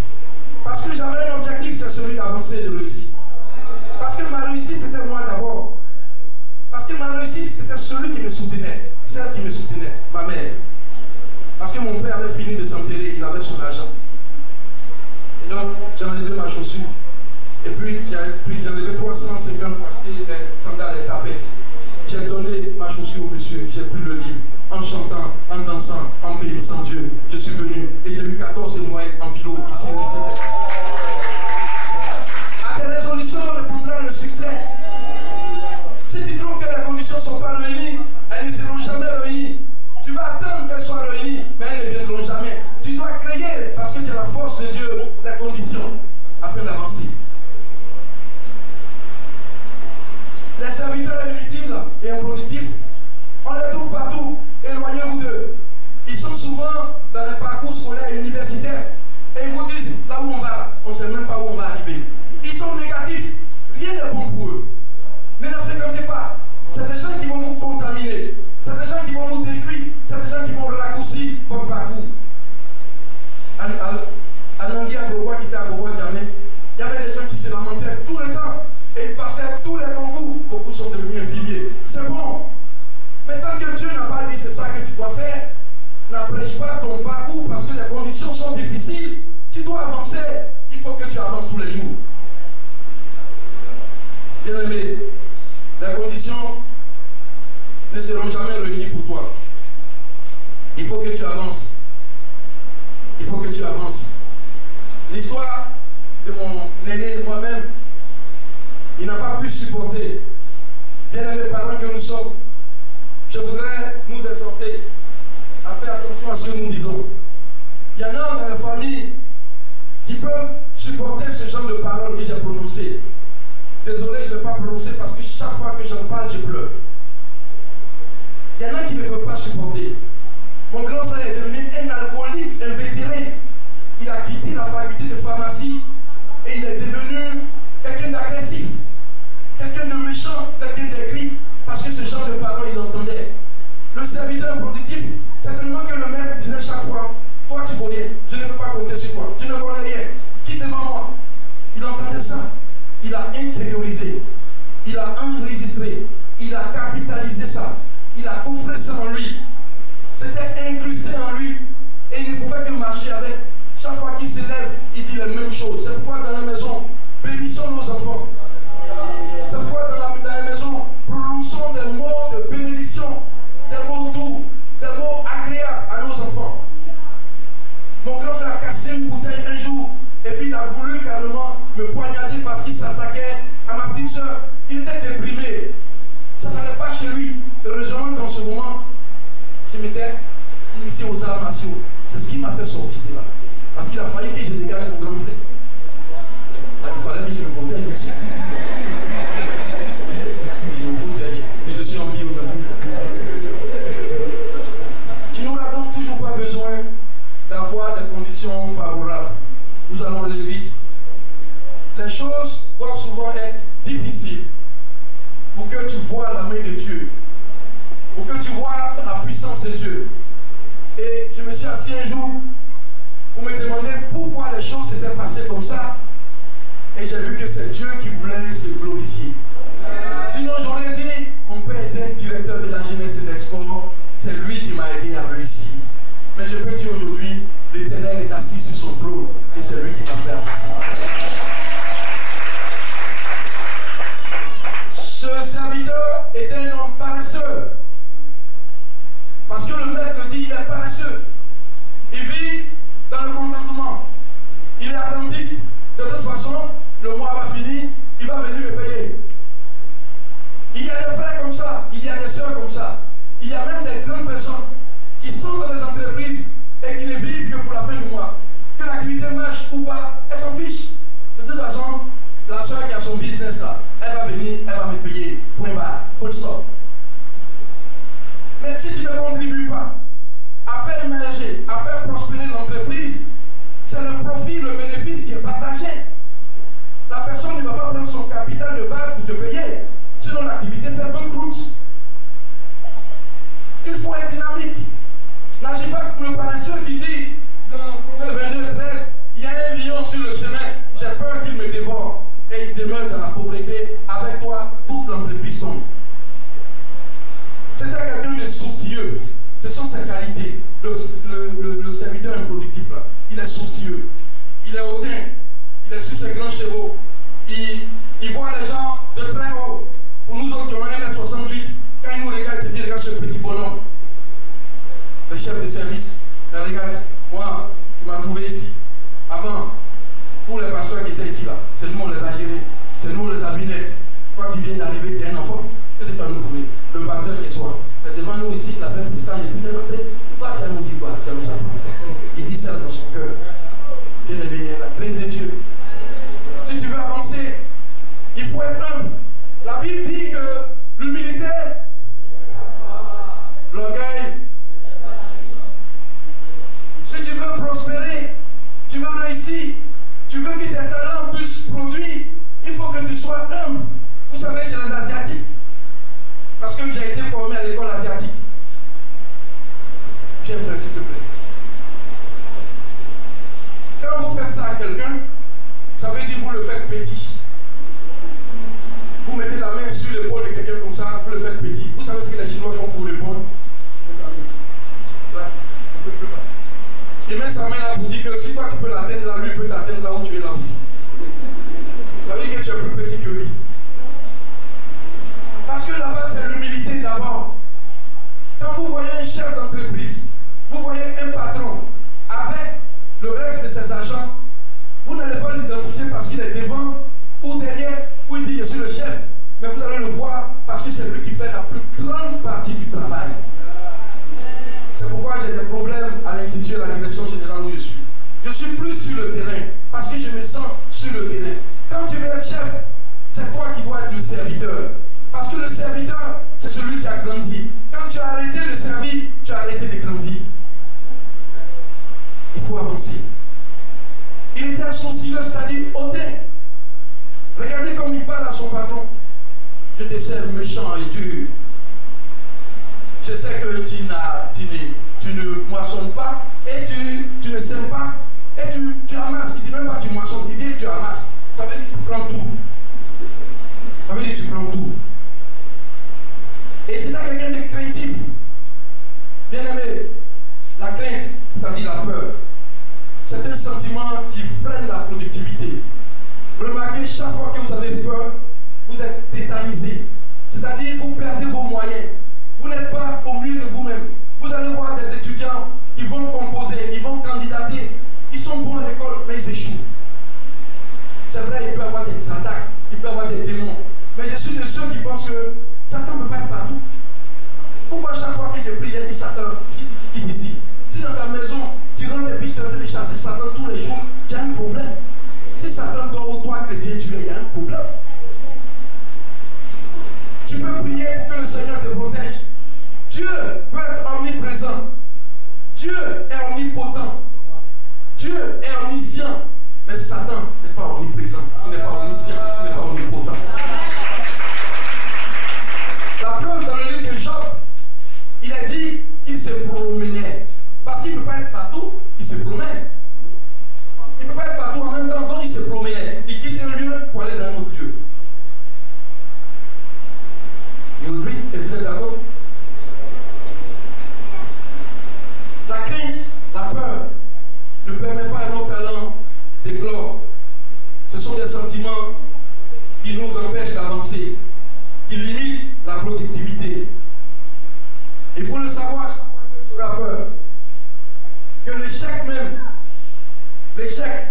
Parce que j'avais un objectif, c'est celui d'avancer et de réussir. Parce que ma réussite, c'était moi d'abord. Parce que ma réussite, c'était celui qui me soutenait. Celle qui me soutenait, ma mère. Parce que mon père avait fini de s'enterrer, il avait son argent. Et donc, j'ai enlevé ma chaussure. Et puis, j'ai enlevé 350 pour acheter des sandales et tapettes. J'ai donné ma chaussure au monsieur, j'ai pris le livre. En chantant, en dansant, en bénissant Dieu. Je suis venu et j'ai eu 14 mois en philo ici. À tes résolutions répondra le succès. Si tu trouves que les conditions ne sont pas réunies, elles ne seront jamais réunies. Tu vas attendre qu'elles soient réunies, mais elles ne viendront jamais. Tu dois créer, parce que tu as la force de Dieu, les conditions afin d'avancer. Les serviteurs inutiles et improductifs, on les trouve partout. Éloignez-vous d'eux. Ils sont souvent dans les parcours scolaires et universitaires. Et ils vous disent là où on va, on ne sait même pas où on va arriver. Ils sont négatifs. Rien n'est bon pour eux. Ne les fréquentez pas. C'est des gens qui vont vous contaminer. C'est des gens qui vont vous détruire. C'est des gens qui vont raccourcir votre parcours. À Nangui, à Bourgois, qui était à Bourgois jamais, il y avait des gens qui se lamentaient tout le temps. Et ils passaient tous les concours. Beaucoup sont devenus infirmiers. C'est bon. Mais tant que Dieu n'a pas dit c'est ça que tu dois faire, n'abrège pas ton parcours parce que les conditions sont difficiles. Tu dois avancer. Il faut que tu avances tous les jours. Bien aimé, les conditions ne seront jamais réunies pour toi. Il faut que tu avances. Il faut que tu avances. L'histoire de mon aîné et moi-même, il n'a pas pu supporter. Bien aimés parents que nous sommes, je voudrais nous exhorter à ce que nous disons. Il y en a dans la famille qui peuvent supporter ce genre de paroles que j'ai prononcées. Désolé, je ne vais pas prononcer parce que chaque fois que j'en parle, je pleure. Il y en a qui ne peuvent pas supporter. Mon grand frère est devenu un alcoolique invétéré. Il a quitté la faculté de pharmacie et il est devenu quelqu'un d'agressif, quelqu'un de méchant, quelqu'un d'aigri, parce que ce genre de paroles, il entendait. Le serviteur productif, c'est tellement que le maître disait chaque fois, toi tu ne vaux rien, je ne peux pas compter sur toi, tu ne connais rien, quitte devant moi. Il entendait ça, il a intériorisé, il a enregistré, il a capitalisé ça, il a coffré ça en lui. C'était incrusté en lui et il ne pouvait que marcher avec. Chaque fois qu'il s'élève, il dit les mêmes choses. C'est pourquoi dans la maison, bénissons nos enfants. C'est pourquoi dans la maison, prononçons des mots de bénédiction, des mots doux, des mots agréables à nos enfants. Mon grand frère a cassé une bouteille un jour et puis il a voulu carrément me poignarder parce qu'il s'attaquait à ma petite soeur. Il était déprimé. Ça n'allait pas chez lui. Heureusement qu'en ce moment, je m'étais initié aux arts martiaux. C'est ce qui m'a fait sortir de là. Parce qu'il a fallu que je dégage mon grand frère. Il fallait que je me protège aussi. Je me protège. Mais je suis en vie aujourd'hui. Tu n'auras donc toujours pas besoin d'avoir des conditions favorables. Nous allons aller vite. Les choses doivent souvent être difficiles pour que tu vois la main de Dieu, pour que tu vois la puissance de Dieu. Et je me suis assis un jour pour me demander pourquoi les choses s'étaient passées comme ça. Et j'ai vu que c'est Dieu qui voulait se glorifier. Sinon j'aurais dit, mon père était un directeur de la jeunesse et des sports, c'est lui qui m'a aidé à réussir. Mais je peux dire aujourd'hui, l'Éternel est assis sur son trône et c'est lui qui m'a fait avancer. Ce serviteur était un homme paresseux. Parce que le maître dit, il est paresseux. Il vit dans le contentement. Il est attentiste. De toute façon, le mois va finir, il va venir me payer. Il y a des frères comme ça, il y a des sœurs comme ça. Il y a même des grandes personnes qui sont dans les entreprises et qui ne vivent que pour la fin du mois. Que l'activité marche ou pas, elles s'en fichent. De toute façon, la sœur qui a son business là, elle va venir, elle va me payer. Point barre, full stop. Mais si tu ne contribues pas à faire émerger, à faire prospérer l'entreprise, c'est le profit, le bénéfice qui est partagé. La personne ne va pas prendre son capital de base pour te payer. Sinon l'activité fait banqueroute. Il faut être dynamique. N'agis pas comme le paresseux qui dit dans Proverbe 22:13, il y a un lion sur le chemin, j'ai peur qu'il me dévore. Et il demeure dans la pauvreté. Avec toi, toute l'entreprise tombe. C'était quelqu'un de soucieux. Ce sont ses qualités. Le serviteur improductif là, il est soucieux. Il est hautain. Il est sur ses grands chevaux. Il voit les gens de très haut. Pour nous autres qui ont 1m68, quand il nous regarde, il te dit, regarde ce petit bonhomme. Le chef de service, il regarde, moi, tu m'as trouvé ici. Avant, pour les pasteurs qui étaient ici là, c'est nous on les a gérés. C'est nous on les a vus net. Quand tu viens d'arriver, tu es un enfant. Qu'est-ce que tu as nous prouvé? Le pasteur qui soit. C'est devant nous ici, il a fait un prestage et puis il est rentré. Toi, tu as nous dit quoi? Il dit ça dans son cœur. Bien aimé, la crainte de Dieu. Si tu veux avancer, il faut être humble. La Bible dit que l'humilité, l'orgueil. Si tu veux prospérer, tu veux réussir, tu veux que tes talents puissent produire, il faut que tu sois humble. Vous savez, chez les Asiatiques, parce que j'ai été formé à l'école asiatique. Viens frère, s'il te plaît. Quand vous faites ça à quelqu'un, ça veut dire que vous le faites petit. Vous mettez la main sur l'épaule de quelqu'un comme ça, vous le faites petit. Vous savez ce que les Chinois font pour vous répondre? Il met sa main là pour dire que si toi tu peux l'atteindre là, lui peut t'atteindre là où tu es là aussi. Ça veut dire que tu es plus petit que lui. Parce que là-bas c'est l'humilité d'abord. Quand vous voyez un chef d'entreprise, vous voyez un patron avec le reste de ses agents, vous n'allez pas l'identifier parce qu'il est devant ou derrière, où il dit je suis le chef, mais vous allez le voir parce que c'est lui qui fait la plus grande partie du travail. C'est pourquoi j'ai des problèmes à serviteur, c'est celui qui a grandi. Quand tu as arrêté de servir, tu as arrêté de grandir. Il faut avancer. Il était un sourcilleux, c'est-à-dire hautain. Regardez comme il parle à son patron. Je te sers méchant et dur. Je sais que tu ne moissonnes pas et tu ne sèmes pas et tu ramasses. Il dit même pas tu moissonnes, il dit tu ramasses. Ça veut dire que tu prends tout. Ça veut dire que tu prends tout. Et c'est à quelqu'un de craintif. Bien aimé, la crainte, c'est-à-dire la peur, c'est un sentiment qui freine la productivité. Remarquez, chaque fois que vous avez peur, vous êtes tétanisé. C'est-à-dire que vous perdez vos moyens. Vous n'êtes pas au mieux de vous-même. Vous allez voir des étudiants qui vont composer, ils vont candidater. Ils sont bons à l'école, mais ils échouent. C'est vrai, il peut y avoir des attaques, il peut y avoir des démons. Mais je suis de ceux qui pensent que Satan ne peut pas être partout. Pourquoi chaque fois que je prie, il y a dit Satan, qui dit ici? Si dans ta maison, tu rentres et puis tu es en train de chasser Satan tous les jours, tu as un problème. Si Satan dort ou toi, chrétien, tu es, il y a un problème. Tu peux prier pour que le Seigneur te protège. Dieu peut être omniprésent. Dieu est omnipotent. Dieu est omniscient. Mais Satan n'est pas omniprésent. Il n'est pas omniscient. Il n'est pas omnipotent. La preuve dans le livre de Job, il a dit qu'il se promenait. Parce qu'il ne peut pas être partout, il se promène. Il ne peut pas être partout en même temps, donc il se promenait. Il quitte un lieu pour aller dans un autre lieu. Et vous êtes d'accord? La crainte, la peur ne permet pas à nos talents d'éclore. Ce sont des sentiments qui nous empêchent d'avancer, qui limitent la productivité. Il faut le savoir chaque fois que tu auras peur, que l'échec même, l'échec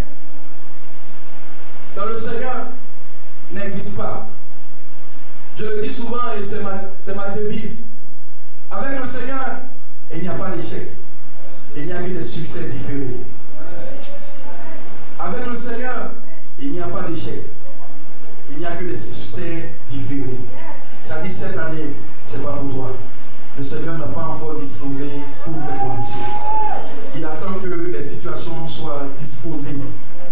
dans le Seigneur n'existe pas. Je le dis souvent et c'est ma devise. Avec le Seigneur, il n'y a pas d'échec. Il n'y a que des succès différés. Avec le Seigneur, il n'y a pas d'échec. Il n'y a que des succès différés. Ça dit cette année, ce n'est pas pour toi. Le Seigneur n'a pas encore disposé toutes les conditions. Il attend que les situations soient disposées,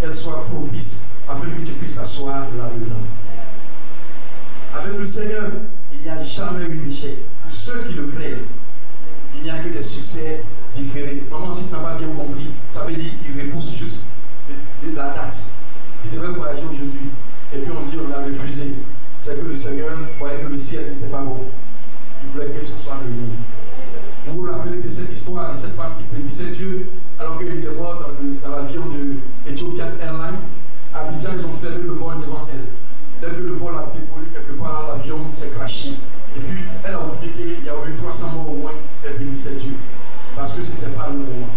qu'elles soient propices, afin que tu puisses t'asseoir là-dedans. Avec le Seigneur, il n'y a jamais eu d'échec. Pour ceux qui le craignent, il n'y a que des succès différés. Maman, si tu n'as pas bien compris, ça veut dire qu'il repousse juste la date. Il devait voyager aujourd'hui. Et puis on dit on a refusé. C'est que le Seigneur voyait que le ciel n'était pas bon. Il voulait que ce soit réuni. Vous vous rappelez de cette histoire de cette femme qui bénissait Dieu alors qu'il est mort dans l'avion de Ethiopian Airlines. À Abidjan, ils ont fermé le vol devant elle. Dès que le vol a décollé quelque part, l'avion s'est crashé. Et puis, elle a oublié qu'il y a eu 300 morts au moins. Elle bénissait Dieu. Parce que ce n'était pas le moment.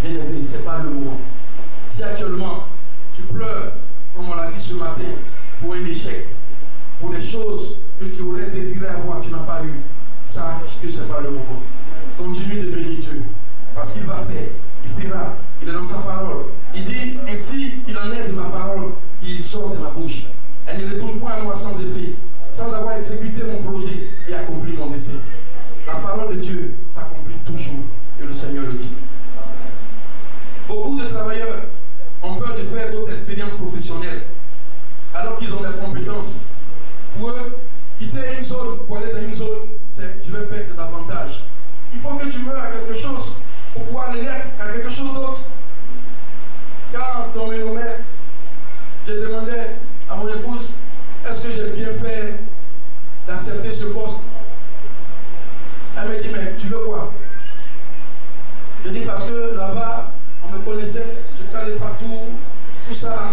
Bien aimé, ce n'est pas le moment. Si actuellement, tu pleures, comme on l'a dit ce matin, pour un échec, pour des choses que tu aurais désiré avoir, tu n'as pas eu, sache que ce n'est pas le moment. Continue de bénir Dieu. Parce qu'il va faire, il fera, il est dans sa parole. Il dit, ainsi il en est de ma parole qui sort de ma bouche. Elle ne retourne point à moi sans effet, sans avoir exécuté mon projet et accompli mon dessein. La parole de Dieu s'accomplit toujours, et le Seigneur le dit. Beaucoup de travailleurs ont peur de faire d'autres expériences professionnelles, alors qu'ils ont des compétences. Pour eux, quitter une zone pour aller dans une zone, c'est je vais perdre des avantages. Il faut que tu meurs à quelque chose pour pouvoir les naître à quelque chose d'autre. Quand on me nommait, je demandais à mon épouse, est-ce que j'ai bien fait d'accepter ce poste? Elle me dit, mais tu veux quoi? Je dis, parce que là-bas, on me connaissait, je parlais partout, tout ça.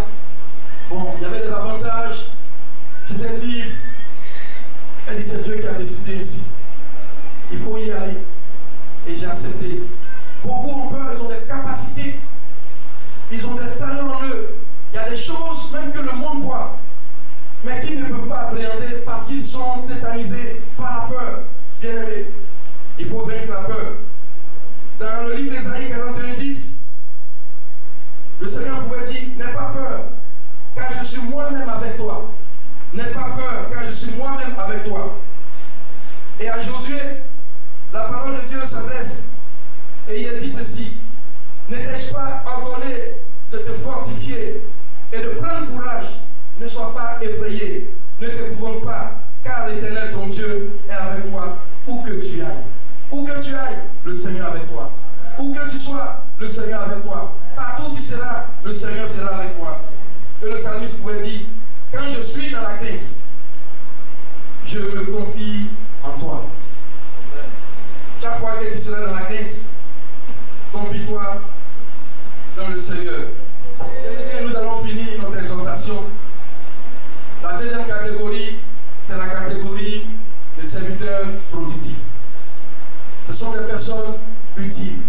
Bon, il y avait des avantages, j'étais libre. Elle dit, c'est Dieu qui a décidé ainsi. Il faut y aller. Et j'ai accepté. Beaucoup ont peur, ils ont des capacités. Ils ont des talents en eux. Il y a des choses même que le monde voit, mais qu'ils ne peuvent pas appréhender parce qu'ils sont tétanisés par la peur. Bien aimé, il faut vaincre la peur. Dans le livre d'Ésaïe 41:10, le Seigneur pouvait dire, n'aie pas peur, car je suis moi-même avec toi. N'aie pas peur, car je suis moi-même avec toi. ne t'épouvante pas, car l'Éternel ton Dieu est avec toi où que tu ailles. Où que tu ailles, le Seigneur est avec toi. Où que tu sois, le Seigneur est avec toi. Partout où tu seras, le Seigneur sera avec toi. Et le psalmiste pouvait dire, quand je suis dans la crainte, je me confie en toi. Chaque fois que tu seras dans la crainte, confie-toi dans le Seigneur. Et nous allons finir notre exhortation. La deuxième catégorie, c'est la catégorie des serviteurs productifs. Ce sont des personnes utiles.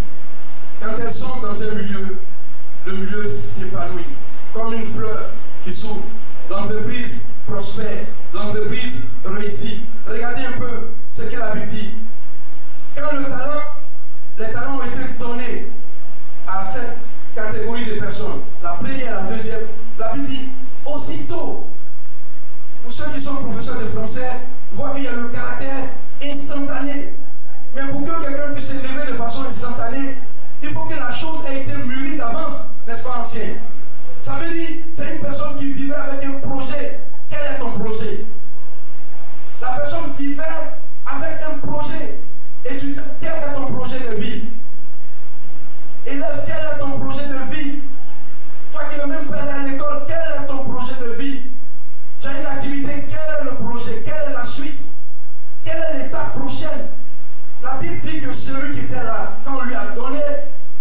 Quand elles sont dans un milieu, le milieu s'épanouit comme une fleur qui s'ouvre. L'entreprise prospère, l'entreprise réussit. Regardez un peu ce que la Bible dit. Quand les talents ont été donnés à cette catégorie de personnes, la première, la deuxième, la Bible dit aussitôt. Pour ceux qui sont professeurs de français, voient qu'il y a le caractère instantané. Mais pour que quelqu'un puisse s'élever de façon instantanée, il faut que la chose ait été mûrie d'avance, n'est-ce pas, ancien? Ça veut dire, c'est une personne qui vivait avec un projet. Quel est ton projet? La personne vivait avec un projet. Étudiant, quel est ton projet de vie? Élève, quel est ton projet de vie? Toi qui n'es même pas allé à l'école, quel est ton projet de vie? Tu as une activité, quel est le projet? Quelle est la suite? Quelle est l'étape prochaine? La Bible dit que celui qui était là, quand on lui a donné,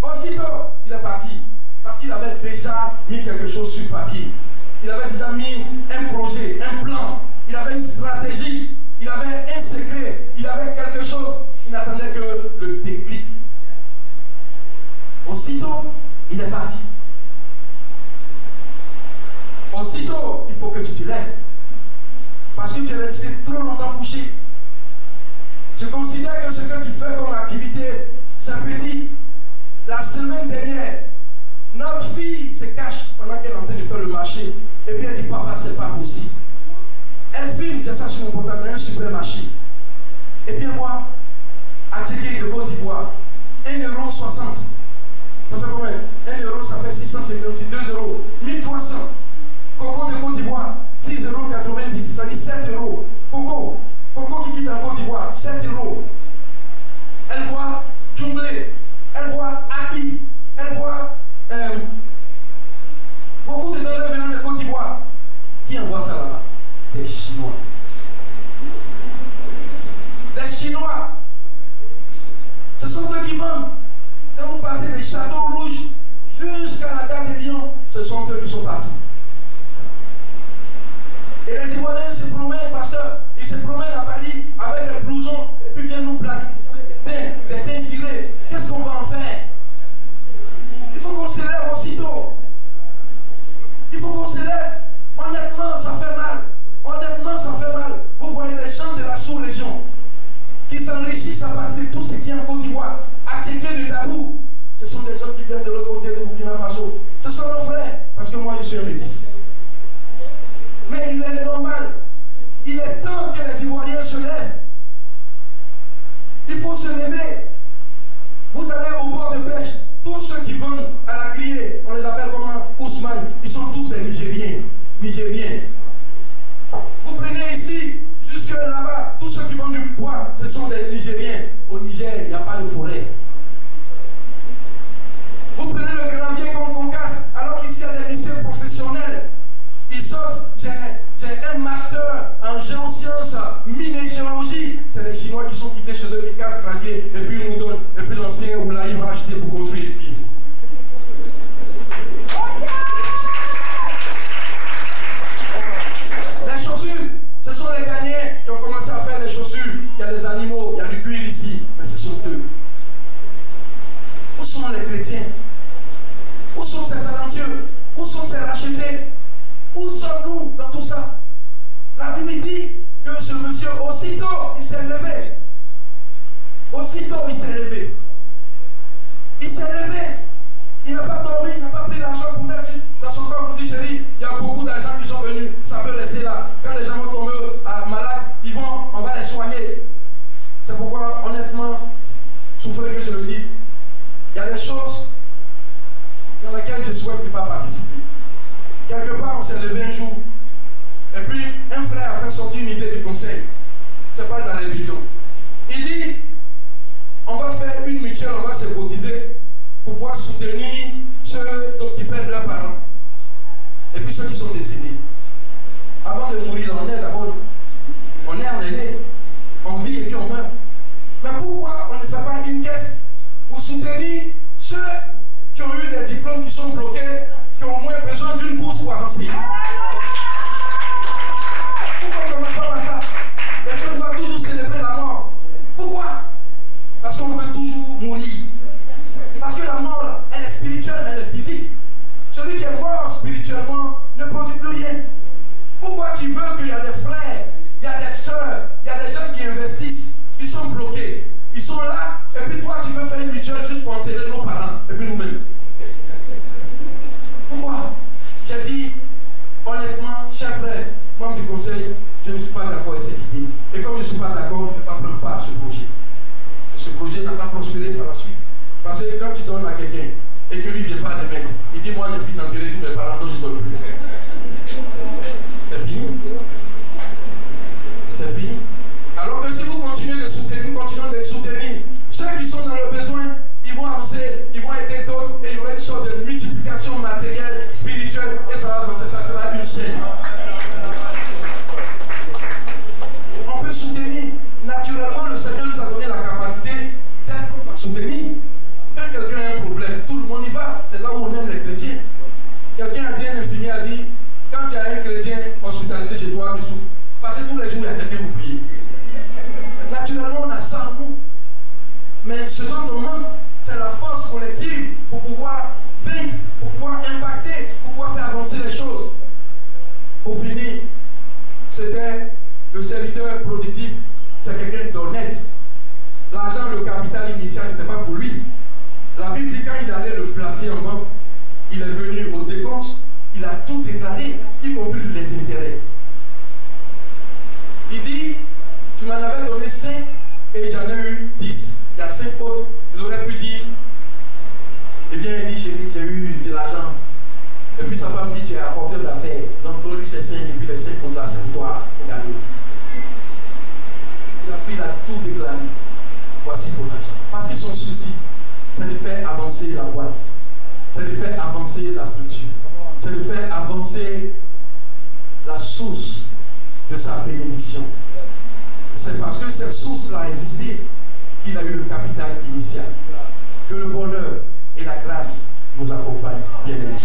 aussitôt, il est parti. Parce qu'il avait déjà mis quelque chose sur papier. Il avait déjà mis un projet, un plan. Il avait une stratégie. Il avait un secret. Il avait quelque chose. Il n'attendait que le déclic. Aussitôt, il est parti. Aussitôt, il faut que tu te lèves. Parce que tu es resté trop longtemps couché. Tu considères que ce que tu fais comme activité, c'est petit. La semaine dernière, notre fille se cache pendant qu'elle est en train de faire le marché. Et puis elle dit, papa, c'est pas possible. Elle filme, j'ai ça sur mon portable, dans un supermarché. Et puis elle voit, à Tchéquie de Côte d'Ivoire, 1,60 €. Ça fait combien? 1 €, ça fait 656, 2 €, 1300. Coco de Côte d'Ivoire, 6,90 €, ça dit 7 €. Coco qui quitte en Côte d'Ivoire, 7 €. Elle voit Djumblé, elle voit Happy, elle voit beaucoup de denrées venant de Côte d'Ivoire. Qui envoie ça là-bas? Des Chinois. Des Chinois. Ce sont eux qui vendent. Quand vous partez des Châteaux Rouges jusqu'à la gare des Lions, ce sont eux qui sont partout. Et les Ivoiriens se promènent, pasteur, ils se promènent à Paris avec des blousons et puis viennent nous plaquer des thym cirés. Qu'est-ce qu'on va en faire? Il faut qu'on se lève aussitôt. Il faut qu'on se lève. Honnêtement, ça fait mal. Honnêtement, ça fait mal. Vous voyez des gens de la sous-région qui s'enrichissent à partir de tout ce qui est en Côte d'Ivoire. Attiqués de Dabou. Ce sont des gens qui viennent de l'autre côté de Burkina Faso. Ce sont nos frères. Parce que moi, je suis un métis. Mais il est normal. Il est temps que les Ivoiriens se lèvent. Il faut se lever. Vous allez au bord de pêche. Tous ceux qui vendent à la criée, on les appelle comment? Ousmane. Ils sont tous des Nigériens. Vous prenez ici, jusque là-bas, tous ceux qui vendent du bois, ce sont des Nigériens. Au Niger, il n'y a pas de forêt. Vous prenez le gravier qu'on casse, alors qu'ici, il y a des lycées professionnels. Ils sortent, j'ai un master en géosciences, minéralogie. C'est les Chinois qui sont quittés chez eux, qui cassent gravier, et puis ils nous donnent, et puis l'ancien ou là, il va acheter pour construire l'église. Les chaussures, ce sont les Ghanéens qui ont commencé à faire les chaussures. Il y a des animaux, il y a du cuir ici, mais ce sont eux. Où sont les chrétiens? Où sont ces talentueux? Où sont ces rachetés? Où sommes-nous dans tout ça? La Bible dit que ce monsieur, aussitôt, il s'est levé. Aussitôt, il s'est levé. Il s'est levé. Il n'a pas dormi, il n'a pas pris l'argent pour mettre dans son corps pour dire, chérie, il y a beaucoup d'argent qui sont venus, ça peut rester là. Quand les gens vont tomber malades, on va les soigner. C'est pourquoi, honnêtement, souffrez que je le dise, il y a des choses dans lesquelles je souhaite ne pas participer. Quelque part, on s'est levé un jour, et puis un frère a fait sorti une idée du conseil. C'est pas de la rébellion. Il dit, on va faire une mutuelle, on va se cotiser pour pouvoir soutenir ceux qui perdent leurs parents. Et puis ceux qui sont décédés. Avant de mourir, on est d'abord. On est né. On vit et puis on meurt. Mais pourquoi on ne fait pas une caisse pour soutenir ceux qui ont eu des diplômes qui sont bloqués, qui ont au moins besoin d'une bourse pour avancer? Pourquoi on ne commence pas par ça? Et puis on doit toujours célébrer la mort. Pourquoi? Parce qu'on veut toujours mourir. Parce que la mort, là, elle est spirituelle, mais elle est physique. Celui qui est mort spirituellement ne produit plus rien. Pourquoi tu veux qu'il y a des frères, il y a des sœurs, il y a des gens qui investissent, qui sont bloqués? Ils sont là, et puis toi tu veux faire une mutuelle juste pour enterrer nos parents, et puis nous-mêmes. Pourquoi? J'ai dit, honnêtement, cher frère, membre du conseil, je ne suis pas d'accord avec cette idée. Et comme je ne suis pas d'accord, je ne vais pas prendre part à ce projet. Ce projet n'a pas prospéré par la suite. Parce que quand tu donnes à quelqu'un, et que lui ne vient pas de mettre, il dit, moi j'ai fini d'enterrer tous mes parents, donc je ne donne plus. C'est fini. C'est fini. Alors que si vous continuez de soutenir, nous continuons de soutenir, ceux qui sont dans le besoin, ils vont avancer, ils vont aider d'autres, et il y aura une sorte de multiplication matérielle, spirituelle, et ça va avancer, ça sera une chaîne. On peut soutenir. Naturellement, le Seigneur nous a donné la capacité d'être soutenir. Quand quelqu'un a un problème, tout le monde y va. C'est là où on aime les chrétiens. Quelqu'un a dit, un infirmier a dit, quand tu as un chrétien hospitalisé chez toi, tu souffres. Parce que tous les jours, il y a quelqu'un pour prier. Naturellement, on a ça en nous. Mais ce dont on manque, c'est la force collective pour pouvoir vaincre, pour pouvoir impacter, pour pouvoir faire avancer les choses. Pour finir, c'était le serviteur productif, c'est quelqu'un d'honnête. L'argent, le capital initial n'était pas pour lui. La Bible dit quand il allait le placer en banque, il est venu au décompte, il a tout déclaré, y compris les intérêts. Il dit, tu m'en avais donné 5 et j'en ai eu 10. Il y a 5 autres. Il aurait pu dire, eh bien, il dit, chérie, j'ai eu de l'argent. Et puis sa femme dit, tu es apporteur d'affaires. Donc, donne-lui ces 5 et puis les 5 autres là, c'est pour toi. Regardez. Il a tout déclaré. Voici ton argent. Parce que son souci, c'est de faire avancer la boîte. C'est de faire avancer la structure. C'est de faire avancer la source de sa bénédiction. C'est parce que cette source-là a existé qu'il a eu le capital initial. Que le bonheur et la grâce nous accompagnent. Bienvenue.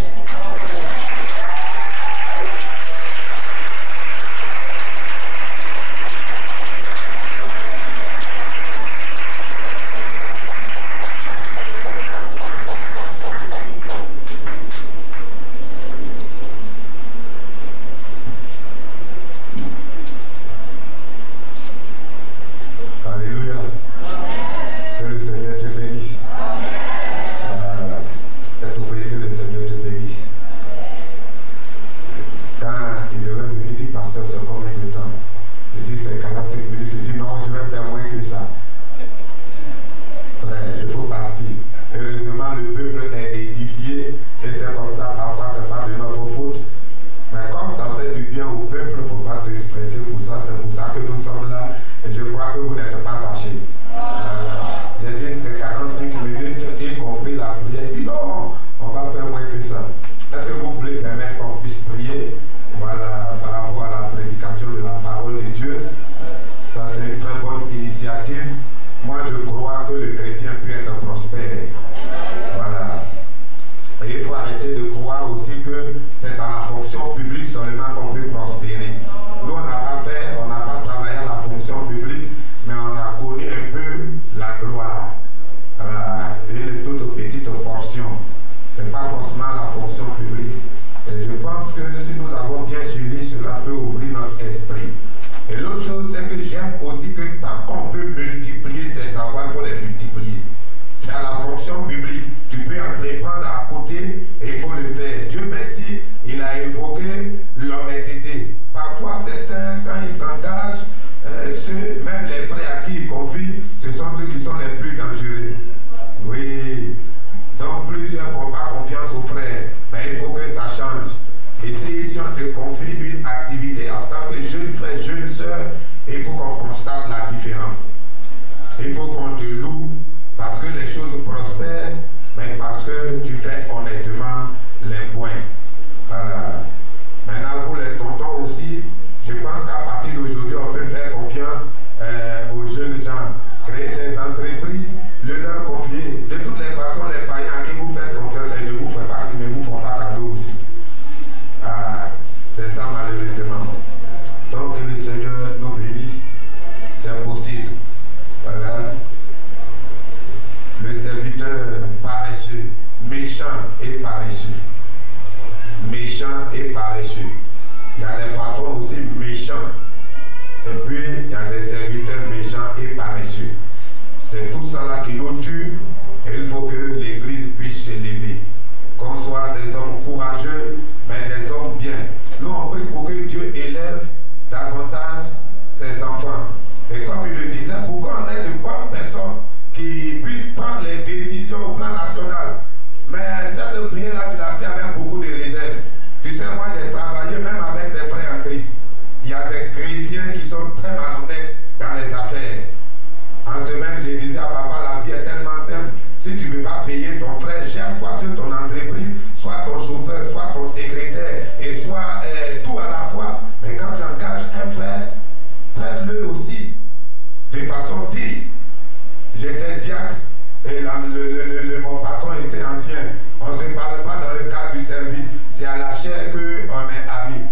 Et si on te confie une activité en tant que jeune frère, jeune sœurs, il faut qu'on constate la différence. Il faut qu'on te loue parce que les choses prospèrent, mais parce que tu fais honnêtement les points. Voilà. Maintenant, pour les tontons aussi, je pense qu'à partir d'aujourd'hui, on peut faire confiance aux jeunes gens, créer des entreprises, leur confier. De toutes les façons, les païens à qui vous faites confiance, ils ne vous font pas cadeau aussi. C'est ça malheureusement. Donc que le Seigneur nous bénisse, c'est possible. Voilà. Le serviteur paresseux, méchant et paresseux. Méchant et paresseux. Il y a des patrons aussi méchants. Et puis, il y a des serviteurs méchants et paresseux. C'est tout ça là qui nous tue. Et il faut que l'Église puisse s'élever. Qu'on soit des hommes courageux, mais des hommes bien. Nous, on prie pour que Dieu élève davantage ses enfants. Et comme il le disait, pour qu'on ait de bonnes personnes qui puissent prendre les décisions au plan national. Mais cette prière-là, je l'ai fait avec beaucoup de réserve. Tu sais, moi, j'ai travaillé même avec des frères en Christ. Il y a des chrétiens qui sont très malhonnêtes dans les affaires. En semaine, je disais à papa, la vie est tellement simple. Si tu ne veux pas payer ton frère, gère-toi sur ton entreprise, soit ton chauffeur, soit ton secrétaire, et soit tout à la fois. Mais quand tu engages un frère, traite-le aussi de façon digne. J'étais diacre et mon patron était ancien. On ne se parle pas dans le cadre du service. C'est à la chair qu'on est amis.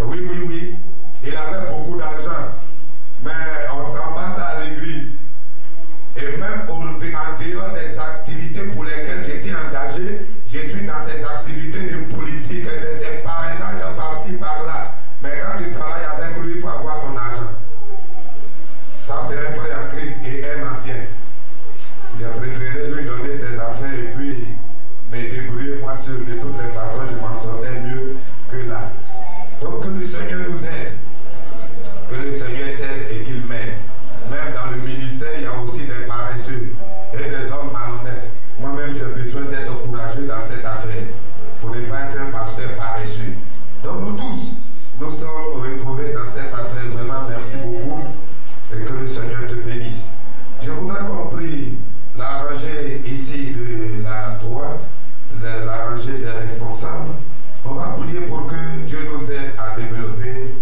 Oui. Il avait beaucoup d'argent. Mais on s'embrasse à l'église. Et même en dehors des activités pour lesquelles j'étais engagé, je suis dans ces activités de politique, de ces parrainages par-ci, par-là. Mais quand tu travailles avec lui, il faut avoir ton argent. Ça, c'est un frère en Christ et un ancien. J'ai préféré lui donner ses affaires et puis me débrouiller moi seul. De toutes les façons, je m'en sortais mieux que là. Donc que le Seigneur nous aide. Que le Seigneur t'aide et qu'il m'aide. Même dans le ministère, il y a aussi des paresseux et des hommes malhonnêtes. Moi-même, j'ai besoin d'être courageux dans cette affaire pour ne pas être un pasteur paresseux. Donc nous tous, nous sommes retrouvés dans cette affaire. Vraiment, merci beaucoup et que le Seigneur te bénisse. Je voudrais qu'on prie la rangée ici de la droite, la rangée des responsables. On va prier pour que Dieu nous aide à développer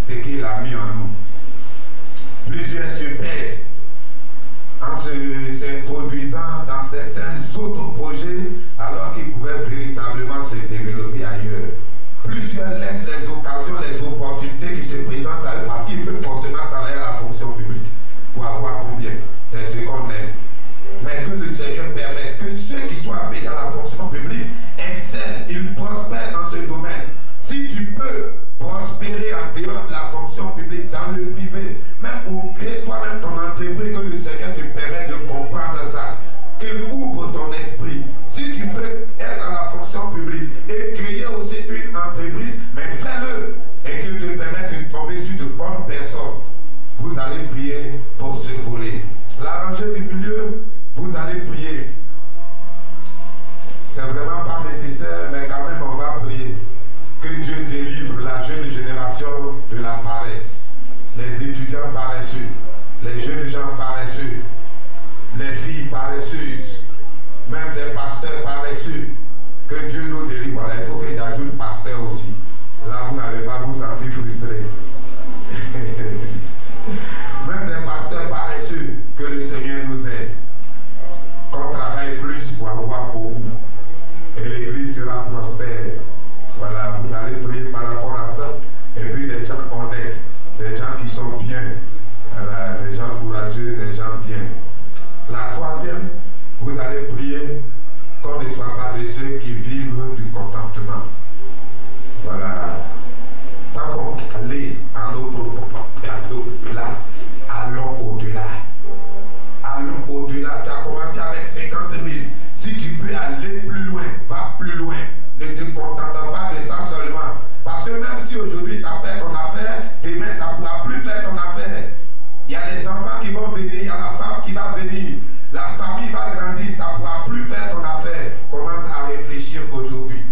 ce qu'il a mis en nous. Plusieurs se perdent en s'introduisant dans certains autres projets alors qu'ils pouvaient véritablement se développer ailleurs. Plusieurs laissent les occasions, les opportunités qui se présentent à eux parce qu'ils veulent forcément travailler à la fonction publique pour avoir combien. C'est ce qu'on aime. Mais que le Seigneur permette que ceux qui sont appelés dans la fonction publique excellent, ils prospèrent dans ce domaine. Si tu peux prospérer en dehors de la fonction publique, dans le privé, même ou créer toi-même ton entreprise, que le Seigneur te permette de comprendre ça, qu'il ouvre ton esprit. Si tu peux être dans la fonction publique et créer aussi une entreprise, mais fais-le et qu'il te permette de tomber sur de bonnes personnes. Vous allez prier pour ce volet. La rangée du milieu, vous allez prier. C'est vraiment pas nécessaire, mais quand même on va prier. Que Dieu délivre la jeune génération de la paresse. Les étudiants paresseux, les jeunes gens paresseux, les filles paresseuses, même des pasteurs paresseux. Que Dieu nous délivre. Voilà, il faut que j'ajoute pasteur aussi. Là, vous n'allez pas vous sentir frustré. Même des pasteurs paresseux, que le Seigneur nous aide. Qu'on travaille plus pour avoir beaucoup. Et l'église sera prospère. Voilà, vous allez prier par rapport à ça. Et puis des gens honnêtes, des gens qui sont bien. Voilà, des gens courageux, des gens bien. La troisième, vous allez prier qu'on ne soit pas de ceux qui vivent du contentement. Voilà. Tant qu'on allait en eau profonde, allons au-delà. Allons au-delà. Tu as commencé avec 50 000. Si tu peux aller plus loin, va plus loin. Ne te contente pas de ça seulement. Parce que même si aujourd'hui ça fait ton affaire, demain ça ne pourra plus faire ton affaire. Il y a des enfants qui vont venir, il y a la femme qui va venir. La famille va grandir, ça ne pourra plus faire ton affaire. Commence à réfléchir aujourd'hui.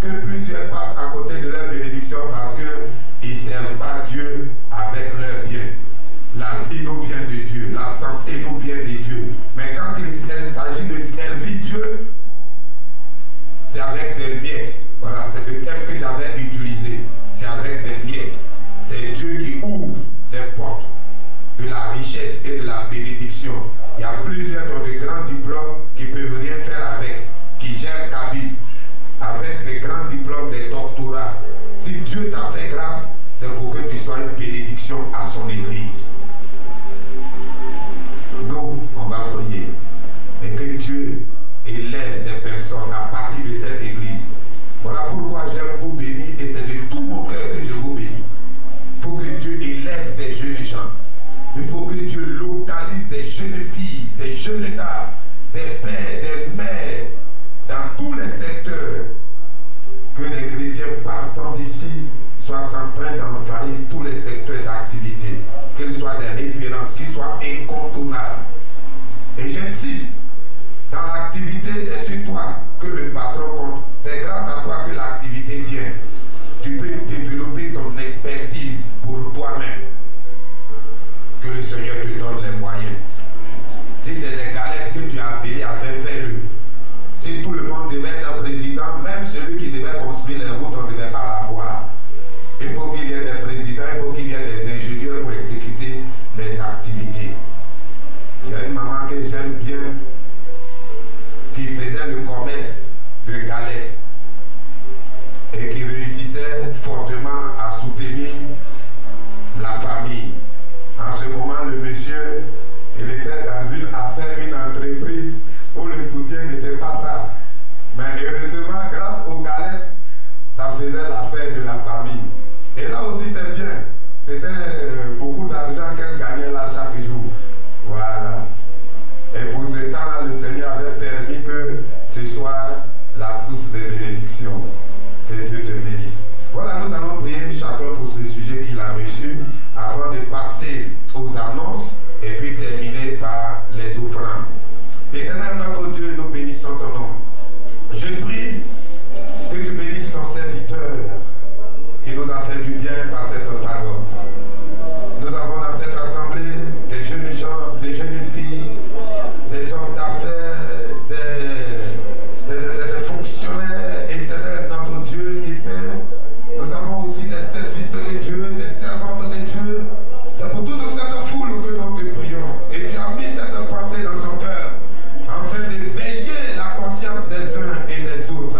que plusieurs passent à côté de leur bénédiction parce qu'ils ne servent pas Dieu avec leur bien. La vie nous vient de Dieu, la santé nous vient de Dieu. Mais quand il s'agit de servir Dieu, c'est avec des miettes. Voilà, c'est le terme que j'avais utilisé. C'est avec des miettes. C'est Dieu qui ouvre les portes de la richesse et de la bénédiction. Il y a plusieurs qui ont de grands diplômes qui ne peuvent rien faire avec, qui gèrent Kabylie, avec des grands diplômes, des doctorats. Si Dieu t'a fait grâce, c'est pour que tu sois une bénédiction à son église. Nous, on va prier. Et que Dieu élève des personnes à partir de cette église. Voilà pourquoi j'aime vous bénir et c'est de tout mon cœur que je vous bénis. Il faut que Dieu élève des jeunes gens. Il faut que Dieu localise des jeunes filles, des jeunes dames, des pères, des mères, dans tous les secteurs. Que les chrétiens partant d'ici soient en train d'envahir tous les secteurs d'activité. Qu'ils soient des références, qu'ils soient incontournables. Et j'insiste, dans l'activité, c'est sur toi que le patron compte. C'est grâce à toi que l'activité tient. Tu peux développer ton expertise pour toi-même. Que le Seigneur te donne les moyens. Si c'est des galettes que tu as appelées à faire, fais-le. Si tout le monde devait être un président, même celui qui devait construire les routes, on ne devait pas l'avoir. Il faut qu'il y ait des présidents, il faut qu'il y ait des ingénieurs pour exécuter les activités. Il y a une maman que j'aime bien qui faisait le commerce de galettes et qui réussissait fortement à soutenir la famille. En ce moment, le monsieur, il était dans une affaire, une entreprise où le soutien n'était pas ça. Mais heureusement, grâce aux galettes, ça faisait l'affaire de la famille. Et là aussi, c'est bien. C'était beaucoup d'argent qu'elle gagnait là chaque jour. Voilà. Et pour ce temps-là, le Seigneur avait permis que ce soit la source de bénédiction. Que Dieu te bénisse. Voilà, nous allons prier chacun pour ce sujet qu'il a reçu avant de passer aux annonces et puis terminer par les offrandes. Éternel notre Dieu, nous bénissons ton nom. Je prie que tu bénisses ton serviteur qui nous a fait du bien par cette parole. Nous avons dans cette assemblée des jeunes gens, des jeunes filles, des hommes d'affaires, des fonctionnaires éternels, notre Dieu et Père. Nous avons aussi des serviteurs de Dieu, des servantes de Dieu. C'est pour toute cette foule que nous te prions. Et tu as mis cette pensée dans son cœur afin de veiller la conscience des uns et des autres.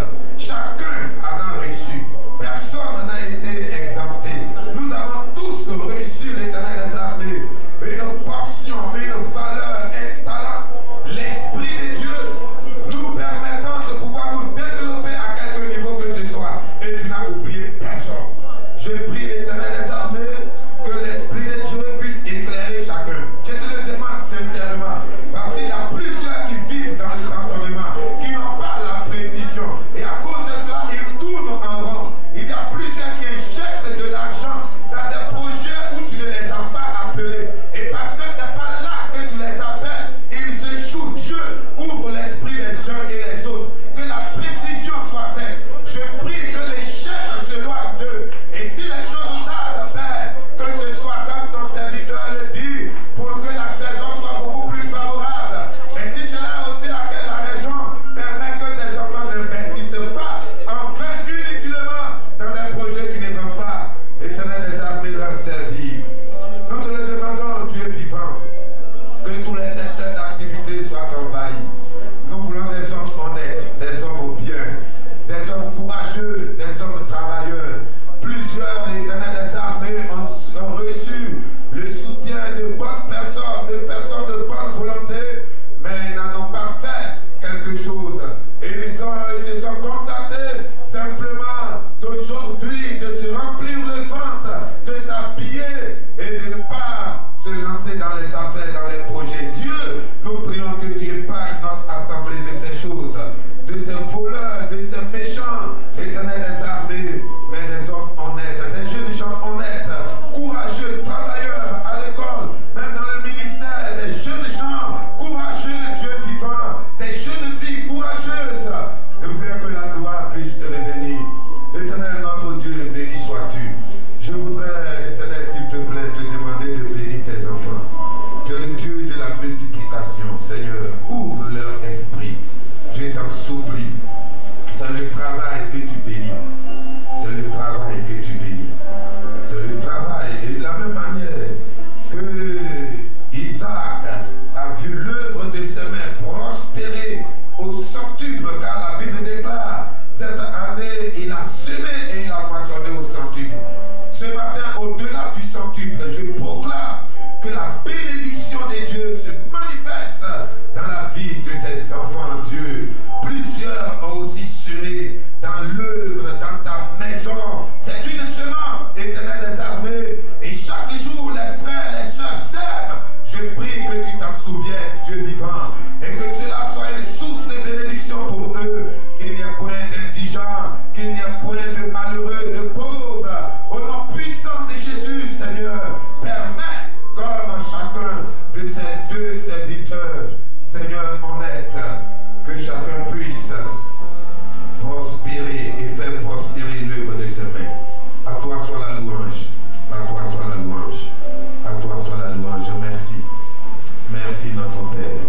Merci notre Père.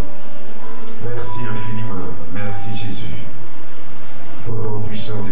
Merci infiniment. Merci Jésus. Au nom puissant de Jésus.